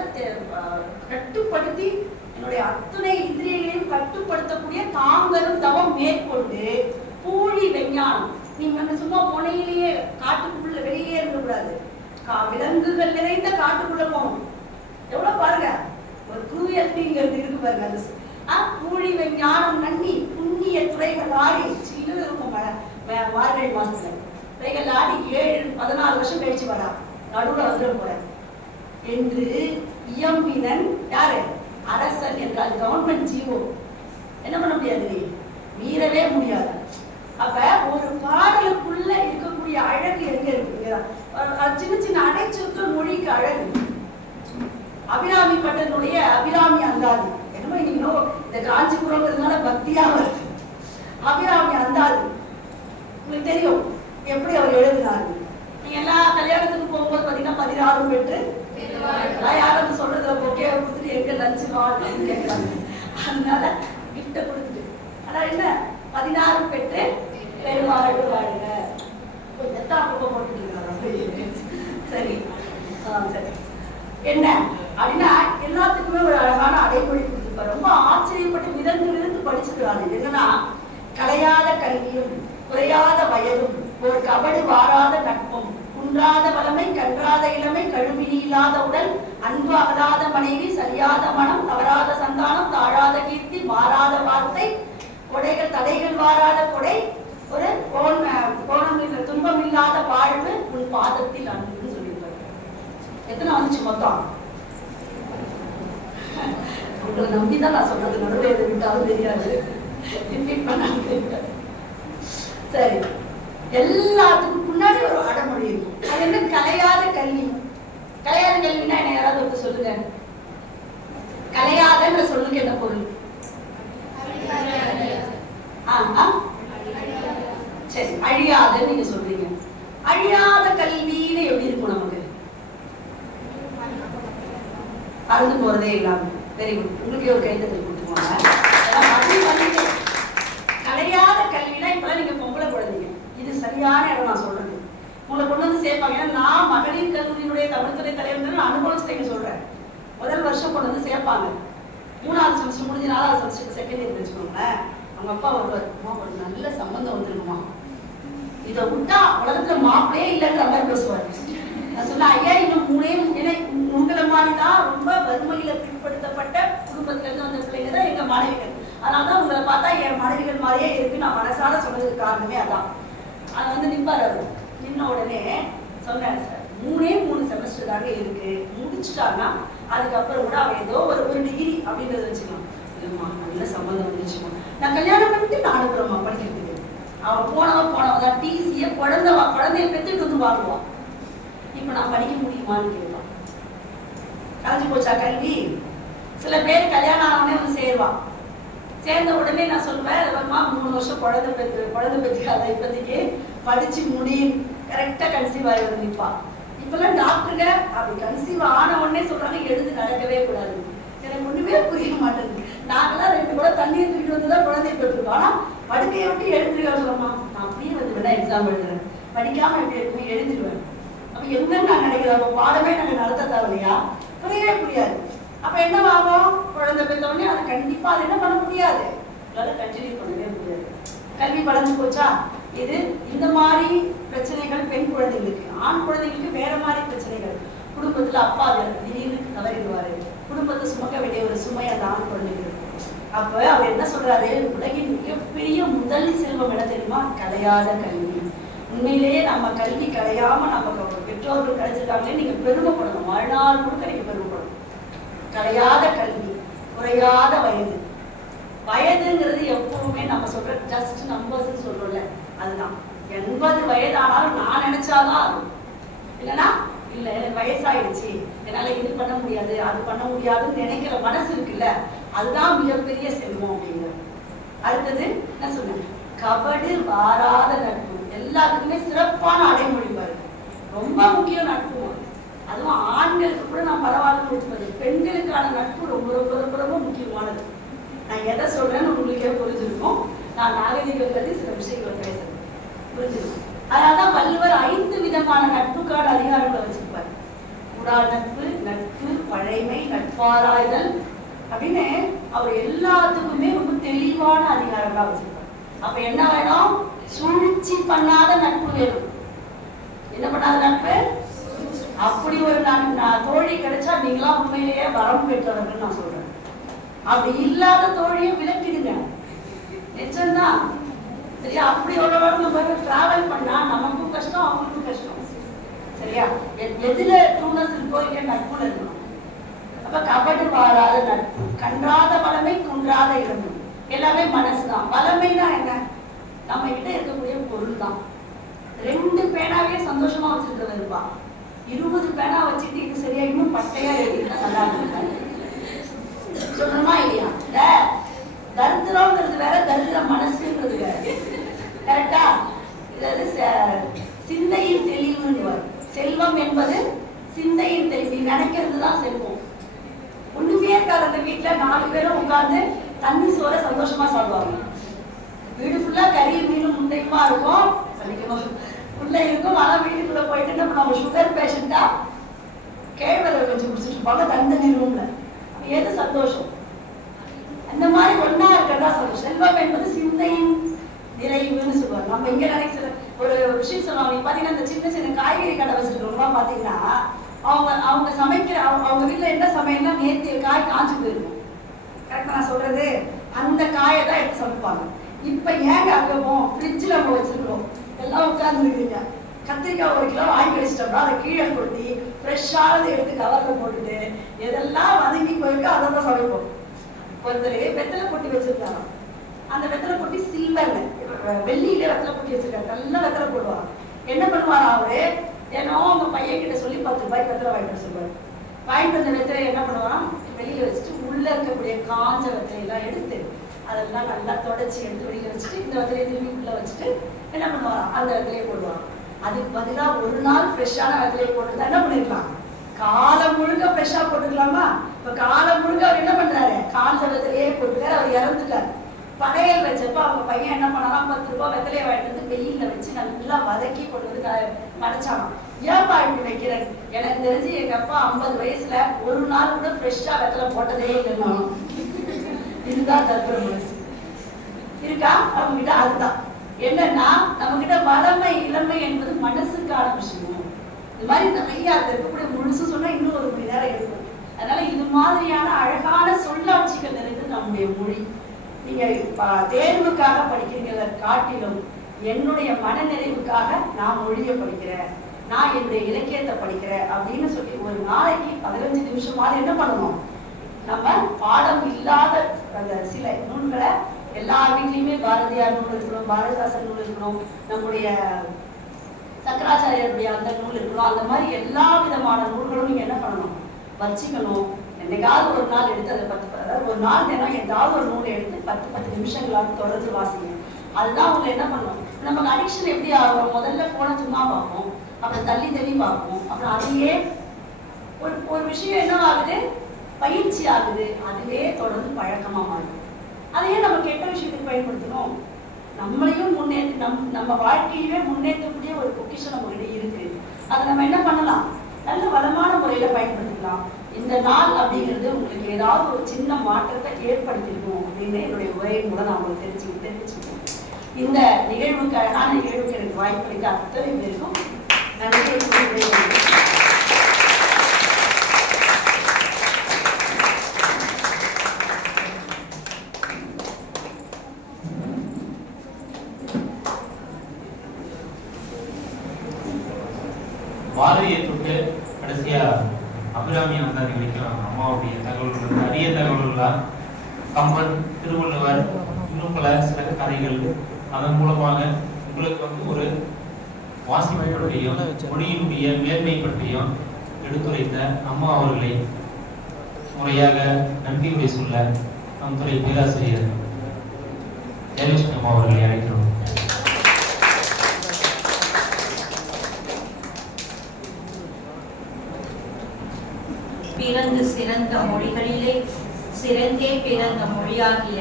கட்டுப்படுத்தி என்னுடைய அத்தனை இந்திரியங்களையும் கட்டுப்படுத்தக்கூடிய தாங்கரும் தவம் மேற்கொண்டு பூழி வெஞ்ஞானம். நீங்க சும்மா புனையிலேயே காட்டுக்குள்ள வெளியே இருக்கக்கூடாது, விலங்குகள் நிறைந்த காட்டுக்குள்ள போகணும். எவ்வளவு பாருங்க, ஒரு தூயத்திங்கிறது இருக்கு பாருங்க. பூழி வெஞ்ஞானம் நன்னி புண்ணிய துறைகள் ஆடி சில்லு இருக்கும் மார்கழி மாசத்துல துறைகள் ஆடி 14 வருஷம் கழிச்சு வரா, நடுவுல வந்துட போற என்று இயம்பினன் யாரு, அரசன் என்றால் கவர்மெண்ட் ஜீவோ. என்ன பண்ண முடியாது, நீ மீறவே முடியாது. அப்ப ஒரு பாடலுக்குள்ள இருக்கக்கூடிய அழகு எங்க இருக்கு, சின்ன சின்ன அடைச்சொற்கள் மொழிக்கு அழகு. அபிராமி பட்டனுடைய அபிராமி அந்தாதி என்னமோ இன்னைக்கு இந்த காஞ்சிபுரம்ங்கிறதுனால பக்தியா வருது. அபிராமி அந்தாதி உங்களுக்கு தெரியும் எப்படி அவர் எழுதினாரு. நீங்க எல்லா கல்யாணத்துக்கு போகும்போது பாத்தீங்கன்னா 16 பெற்று யாரும் சொல்றதுல பொக்கே கொடுத்துட்டு எங்க லஞ்சு வாழ்ன்னு கேட்கறாங்க. அதனால கிஃப்ட கொடுத்துட்டு ஆனா என்ன 16 பெற்று பெருவாழ்வு வாழுங்க கொஞ்சம் அப்பப்போ போட்டுட்டு இருக்காங்க. சரி சரி என்ன அப்படின்னா எல்லாத்துக்குமே ஒரு அழகான அடைமொழி கொடுத்துருப்பாரு. ரொம்ப ஆச்சரியப்பட்டு விதந்து படிச்சுக்கிறாங்க. என்னன்னா கலையாத கல்வியும் குறையாத வயதும் ஒரு கபடு வாராத நட்பும் குன்றாத வளமை கன்றாத இளமை கழுவினி இல்லாத உடல் அன்பு அகலாத மனைவி சரியாத மனம் தவறாத சந்தானம் தாழாத கீர்த்தி மாறாத வார்த்தை கொடைகள் தடைகள் வாராத கொடை ஒரு கோணம் துன்பம் இல்லாத வாழ்வு உன் பாதத்தில் அன்புன்னு சொல்லியிருப்பாரு. எத்தனை வந்துச்சு மொத்தம்? உங்களை நம்பிதான் நான் சொல்றது, நடுவே எது விட்டாலும் தெரியாது. சரி, எல்லாத்துக்கும் முன்னாடி ஒரு அடமொழி இருக்கும். அது என்ன, கலையாத கல்வி. கலையாத கல்வினா என்ன, யாராவது ஒருத்தர் சொல்லுங்க. கலையாதன்ற சொல்லுக்கு என்ன பொருள்? சரி, அழியாதன்னு நீங்க சொல்றீங்க. அழியாத கல்வின்னு எப்படி இருக்கும் நமக்கு? அறுந்து போறதே இல்லாம. வெரி குட், உங்களுக்கு ஒரு கைத்தறி கொடுத்துக்கோங்க. கலையாத கல்வினா இப்பெல்லாம் நீங்க பொம்பளை குழந்தைங்க, இது சரியான இடம் நான் சொல்றது. உங்களை கொண்டு வந்து சேர்ப்பாங்க. ஏன்னா நான் மகளிர் கல்லூரியினுடைய தமிழ்துறை தலைவர் அனுபவத்தை சொல்றேன். முதல் வருஷம் கொண்டு வந்து சேர்ப்பாங்க. 3ஆவது செமஸ்டர் முடிஞ்சு 4ஆவது செமஸ்டர் செகண்ட் இயர் வச்சுக்கோங்களேன். அவங்க அப்பா வருவார், ஒரு நல்ல சம்பந்தம் வந்துருக்குமா, இதை விட்டா உலகத்துல மாப்பிளையே இல்லைன்ற மாதிரி பேசுவார். நான் சொன்ன ஐயா இன்னும் 3 உங்களை மாதிரிதான் ரொம்ப வறுமையில பிற்படுத்தப்பட்ட குடும்பத்துல இருந்து வந்த பிள்ளைங்க தான் எங்க மாணவிகள். அதனாலதான் உங்களை பார்த்தா என் மாணவிகள் மாதிரியே இருக்கு. நான் மனசார சொன்னதுக்கு காரணமே அதான். அதை வந்து நிப்பாரு. நின்ன உடனே சொன்னேன், சார் 3 செமஸ்டர் தாங்க இருக்கு, முடிச்சுட்டாங்கன்னா அதுக்கப்புறம் கூட அவன் ஏதோ ஒரு டிகிரி அப்படின்றத வச்சுக்கலாம். இல்லைம்மா நல்ல சம்பந்தம் வந்துச்சுமா, நான் கல்யாணம் பண்ணிட்டு நான் அனுப்புறேம்மா படிக்கிறதுக்கு. அவன் போனவதான் டிசிய குழந்தைய பெற்றுட்டு வந்து வாங்குவான். இப்ப நான் படிக்க முடியுமான்னு கேட்பான். கலைஞ்சு போச்சா கல்வி? சில பேர் கல்யாணம் ஆனவனே வந்து சேருவான். சேர்ந்த உடனே நான் சொல்வேன், 3 வருஷம் குழந்தை பெற்றுக்காத, இப்போதைக்கு படிச்சு முடி, கரெக்டா கன்சீவ் ஆகி வந்து நிற்பான். இப்பெல்லாம் டாக்டருங்க அப்படி கன்சீவ் ஆன உடனே சொல்றாங்க எழுந்து நடக்கவே கூடாது. எனக்கு ஒண்ணுமே புரிய மாட்டேங்குது. நாங்கெல்லாம் 2 கூட தண்ணீர் தூக்கிட்டு வந்துதான் குழந்தை பெற்றிருக்கோம். ஆனா படுக்கையை விட்டு எழுந்திருக்க சொல்லமா, நான் அப்படியே வந்து எக்ஸாம் எழுதுறேன், படிக்காம எப்படி இருக்குமே எழுதிடுவேன். அப்ப என்னன்னு நான் நினைக்கிறேன், பாடமே நாங்க நடத்த தேவையா? புரியவே புரியாது. அப்ப என்ன ஆகும்? குழந்தை பெற்ற உடனே அதை கண்டிப்பா அது என்ன பண்ண முடியாது, அதனால கண்டினியூ பண்ணவே முடியாது. கல்வி வளர்ந்து போச்சா? இது இந்த மாதிரி பிரச்சனைகள் பெண் குழந்தைகளுக்கு. ஆண் குழந்தைகளுக்கு வேற மாதிரி பிரச்சனைகள். குடும்பத்துல அப்பா திடீர்னு தவறிடுவாரு, குடும்பத்தை சுமக்க வேண்டிய ஒரு சுமை அந்த ஆண் குழந்தைகளுக்கு. அப்ப அவர் என்ன சொல்றாரு, உலகின் மிகப்பெரிய முதல் செல்வம் என்ன தெரியுமா? கலையாத கல்வி. உண்மையிலேயே நம்ம கல்வி கலையாம நம்ம பெற்றோர்கள் கிடைச்சிருக்காங்களே நீங்க பெருமைப்படணும், வாழ்நாள் முழுக்க நீங்க பெருமைப்படணும். கலையாத கல்வி, குறையாத வயது. வயதுங்கிறது எப்பவுமே நம்ம சொல்ற ஜஸ்ட் நம்பர்ஸ் சொல்றோம்ல, அதுதான். 80 வயது ஆனாலும் நான் நினைச்சாதான் ஆகும், இல்லைன்னா இல்ல எனக்கு வயசாயிடுச்சு, என்னால இது பண்ண முடியாது அது பண்ண முடியாதுன்னு நினைக்கிற மனசு இருக்குல்ல, அதுதான் மிகப்பெரிய செல்வம் அப்படிங்கிறது. அடுத்தது என்ன சொன்னேன், கபடு வாராத நட்பு. எல்லாத்துக்குமே சிறப்பான அடைமொழி பாருங்க, ரொம்ப முக்கியம் நட்பு. அதுவும் ஆண்களுக்கு கூட நான் பரவாயில்ல கொடுப்பது, பெண்களுக்கான நட்பு ரொம்ப ரொம்ப ரொம்ப ரொம்ப முக்கியமானது. நான் எதை சொல்றேன்னு உங்களுக்கே புரிஞ்சிருக்கும். நான் நாகரிகம் பற்றி சில விஷயங்களை பேசுறேன், புரிஞ்சிருக்கும். அதனாலதான் வள்ளுவர் 5 விதமான நட்புக்கான அதிகாரங்களை வச்சிருப்பாரு. கூடால் நட்பு, நட்பு, பழைமை, நட்பாராய்தல் அப்படின்னு அவர் எல்லாத்துக்குமே ரொம்ப தெளிவான அதிகாரங்களா வச்சிருப்பாரு. அப்ப என்ன வேணும்? சூழ்ச்சி பண்ணாத நட்பு வேணும். என்ன பண்ணாத நட்பு? அப்படி ஒரு தோழி கிடைச்சா நீங்களா உண்மையிலேயே வரம் பெற்றவர்கள் நான் சொல்றேன். அப்படி இல்லாத தோழியை விலக்கிடுங்க, நிச்சயம்தான். சரியா? அப்படி ஒரு நம்ம டிராவல் பண்ணா நமக்கும் கஷ்டம், அவங்களுக்கும் கஷ்டம். சரியா? எதுல ட்ரூனஸ் இருக்கோ இல்லையா நட்புல இருக்கணும். அப்ப கபடு வாராத நட்பு, கன்றாத வளமை, குன்றாத இளமை. எல்லாமே மனசுதான். வளமைனா என்ன? நம்ம கிட்ட இருக்கக்கூடிய பொருள் தான். 2 பேனாவே சந்தோஷமா வச்சிருக்கிறது இருப்பா, 20 பேனா வச்சுட்டு இது சரியா இன்னும் பட்டையா எழுதிட்டா நல்லா இருக்கு சொல்லணுமா இல்லையா? தரித்திரம்ங்கிறது வேற, தரித்திர மனசுங்கிறது வேற. கரெக்டா? இது சிந்தையின் தெளிவுன்னு. செல்வம் என்பது சிந்தையின் தெளிவு. நினைக்கிறது தான் செல்வம். ஒண்ணுமே இருக்காது அந்த வீட்டுல 4 பேரும் உட்கார்ந்து தண்ணி சோற சந்தோஷமா சாப்பிடுவாங்க. வீடு ஃபுல்லா கறி மீன் முட்டையுமா இருக்கும், உள்ள இருக்கும். ஆனா வீட்டுக்குள்ள போயிட்டு என்ன பண்ணுவாங்க, சுகர் பேஷண்டா கேழ்வரகு வச்சு குடிச்சிட்டு இருப்பாங்க தனி ரூம்ல. எது சந்தோஷம்? அந்த மாதிரி ஒன்னா இருக்கிறதா சந்தோஷம். செல்வம் என்பது சிந்தையின் நிறைவுன்னு சொல்லுவாங்க. நம்ம இங்க நினைக்கிற ஒரு விஷயம் சொல்லுவாங்க. நீங்க பாத்தீங்கன்னா இந்த சின்ன சின்ன காய்கறி கடை வச்சிருக்கிறவங்க பாத்தீங்கன்னா அவங்க சமைக்கிற அவங்க வீட்டுல என்ன சமையல்னா நேற்று காய் காய்ச்சி போயிருக்கும். கரெக்டா நான் சொல்றது? அந்த காயை தான் எடுத்து சமைப்பாங்க. இப்ப ஏங்க அங்கவும் ஃப்ரிட்ஜில் நம்ம வச்சிருக்கிறோம், எல்லாம் உட்கார்ந்துருக்கீங்க. கத்திரிக்காய் 1 கிலோ வாங்கி வச்சிட்டோம்னா அதை கீழே கொட்டி ஃப்ரெஷ்ஷானதை எடுத்து கவர்ல போட்டுட்டு எதெல்லாம் வதங்கி போயிருக்கோ அதை தான் சமைப்போம். ஒருத்தர் வெத்தலை கொட்டி வச்சிருக்காங்க. அந்த வெத்தலை கொட்டி சில்வர்ல, வெள்ளியிலே வெத்தலை கொட்டி வச்சிருக்காரு. நல்லா வெத்தலை போடுவாங்க. என்ன பண்ணுவாரா அவரு? ஏன்னா அவங்க பையன் கிட்ட சொல்லி 10 ரூபாய்க்கு வெத்தலை வாங்கிட்டு சொல்லுவாரு. வாங்கிட்டு வந்த வெத்தலை என்ன பண்ணுவாராம், வெளியில வச்சுட்டு உள்ள இருக்கக்கூடிய காஞ்ச வெத்தலையெல்லாம் எடுத்து அதெல்லாம் நல்லா தொடச்சி எடுத்து வெளியில வச்சுட்டு இந்த வெத்தலையை திரும்பி உள்ள வச்சுட்டு என்ன பண்ணுவாராம், அந்த வெத்தலையை போடுவாங்க. அதுக்கு பதிலா ஒரு நாள் ஃப்ரெஷ்ஷான வெத்தலையை போட்டுருந்தா என்ன பண்ணிருக்கலாம், காலம் முழுக்க ஃப்ரெஷ்ஷா போட்டுக்கலாமா? இப்ப காலம் முழுக்க அவர் என்ன பண்றாரு, காஞ்ச வெத்தலையே போட்டுக்காரு. அவர் இறந்துட்டாரு. படையல் வச்சப்ப அவங்க பையன் என்ன பண்ணாலும் 10 ரூபாய் வெத்தலையை வாங்கிட்டு வந்து வெயில வச்சு நல்லா வதக்கி கொண்டு வந்து மறைச்சாலும். ஏன்பா இப்படி வைக்கிறேன்? எனக்கு தெரிஞ்சு எங்க அப்பா 50 வயசுல ஒரு நாள் கூட ஃப்ரெஷ்ஷா வெத்தலை போட்டதே இல்லைன்னா. இதுதான் தத்துவ மனசு இருக்கா அவங்க கிட்ட. அதுதான் என்னன்னா நம்ம கிட்ட வளமை இளமை என்பது மனசுக்கான விஷயம். இது மாதிரி நிறைய அது இருக்கக்கூடிய முழுசு சொன்னா இன்னும் 1 மணி நேரம் இருக்கும். அதனால இது மாதிரியான அழகான சொல்லாட்சிகள் நிறைந்தது நம்முடைய மொழி. நீங்க தேர்வுக்காக படிக்கிறீங்கள காட்டிலும் என்னுடைய மனநிறைவுக்காக நான் மொழியை படிக்கிறேன், நான் என்னுடைய இலக்கியத்தை படிக்கிறேன் அப்படின்னு சொல்லி ஒரு நாளைக்கு 15 நிமிஷமாவது என்ன பண்ணணும், நம்ம பாடம் இல்லாத அந்த சில நூல்களை எல்லா வீட்லயுமே பாரதியார் நூல் இருக்கணும், பாரதிதாசன் நூல் இருக்கணும், நம்முடைய சங்கராச்சாரியருடைய அந்த நூல் இருக்கணும். அந்த மாதிரி எல்லா விதமான நூல்களும் நீங்க என்ன பண்ணணும், வச்சுக்கணும். என்னைக்காவது ஒரு நாள் எடுத்து அதை அதாவது ஒரு நாள் நேரம் ஏதாவது ஒரு நூலை எடுத்து 10 நிமிஷங்களாக தொடர்ந்து வாசிங்க. அதுதான் உங்களை என்ன பண்ணும், நமக்கு அடிக்ஷன் எப்படி ஆகும், முதல்ல போன சும்மா பார்ப்போம், அப்புறம் தள்ளி பார்ப்போம், அப்புறம் அதையே ஒரு விஷயம் என்ன ஆகுது, பயிற்சி ஆகுது, அதுவே தொடர்ந்து பழக்கமா மாறும். அதையே நம்ம கெட்ட விஷயத்துக்கு பயன்படுத்தணும். நம்மளையும் நம்ம வாழ்க்கையிலே முன்னேற்றக்கூடிய ஒரு பொக்கிஷம் நம்மகிட்ட இருக்கு. அதை நம்ம என்ன பண்ணலாம், நல்ல வளமான முறையில பயன்படுத்திக்கலாம். இந்த நாள் அப்படிங்கிறது உங்களுக்கு ஏதாவது ஒரு சின்ன மாற்றத்தை ஏற்படுத்திருக்கும் அப்படின்னு என்னுடைய உரையின் மூலம் நான் உங்களுக்கு தெரிவிச்சுக்கேன். இந்த நிகழ்வுக்கு, அழகான நிகழ்வுக்கு எனக்கு வாய்ப்பளிக்க அத்தனை பேருக்கும் நன்றி. பாரதியை தொட்டு கடைசியா அபிராமி அந்தாதி வரைக்கும் அம்மாவுடைய தகவல்கள், அரிய தகவல்களா கம்பன், திருவள்ளுவர், இன்னும் பல சில கதைகள், அதன் மூலமாக உங்களுக்கு ஒரு வாசிப்பை பற்றியும் மொழியினுடைய மேன்மை பற்றியும் எடுத்துரைத்த அம்மா அவர்களை முறையாக நன்றியுரை சொல்ல நம் துறை பேராசிரியர் ஜெயலட்சுமி அம்மா அவர்களை அழைக்கிறோம். பிறந்து சிறந்த மொழிகளிலே சிறந்தே பிறந்த மொழியாகிய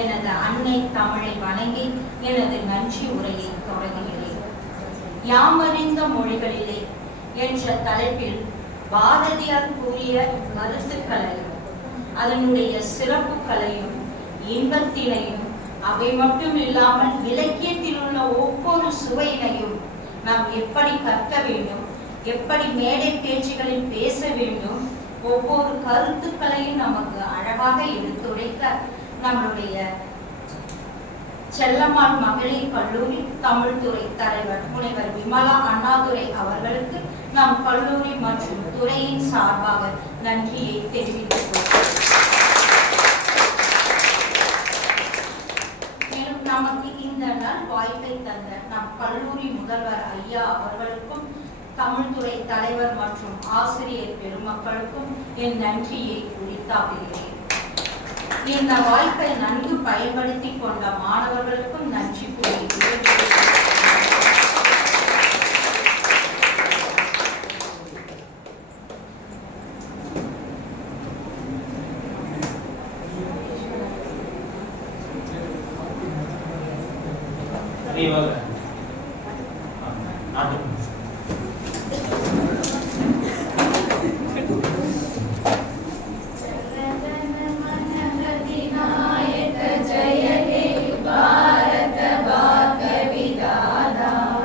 எனது அன்னை தமிழை வணங்கி எனது நன்றி உரையை தொடங்குகிறேன். யாமறிந்த மொழிகளிலே என்ற தலைப்பில் பாரதியார் கூறிய கருத்துக்களையும் அதனுடைய சிறப்புகளையும் இன்பத்தினையும் அவை மட்டும் இல்லாமல் இலக்கியத்தில் உள்ள ஒவ்வொரு சுவையினையும் நாம் எப்படி கற்க வேண்டும், எப்படி மேடை பேச்சுகளில் பேச வேண்டும், ஒவ்வொரு கருத்துக்களையும் நமக்கு அழகாக எடுத்துரைக்க நம்மளுடைய செல்லம்மாள் மகளிர் கல்லூரி தமிழ் துறை தலைவர் முனைவர் விமலா அண்ணாதுரை அவர்களுக்கு நம் கல்லூரி மற்றும் துறையின் சார்பாக நன்றியை தெரிவித்துள்ளோம். மேலும் நமக்கு இந்த நாள் வாய்ப்பை தந்த நம் கல்லூரி முதல்வர் ஐயா அவர்களுக்கும் தமிழ்துறை தலைவர் மற்றும் ஆசிரியர் பெருமக்களுக்கும் என் நன்றியை உரித்தாக்குகிறேன். இந்த வாய்ப்பை நன்கு பயன்படுத்தி கொண்ட மாணவர்களுக்கும் நன்றி கூறுகிறேன். நாட்டு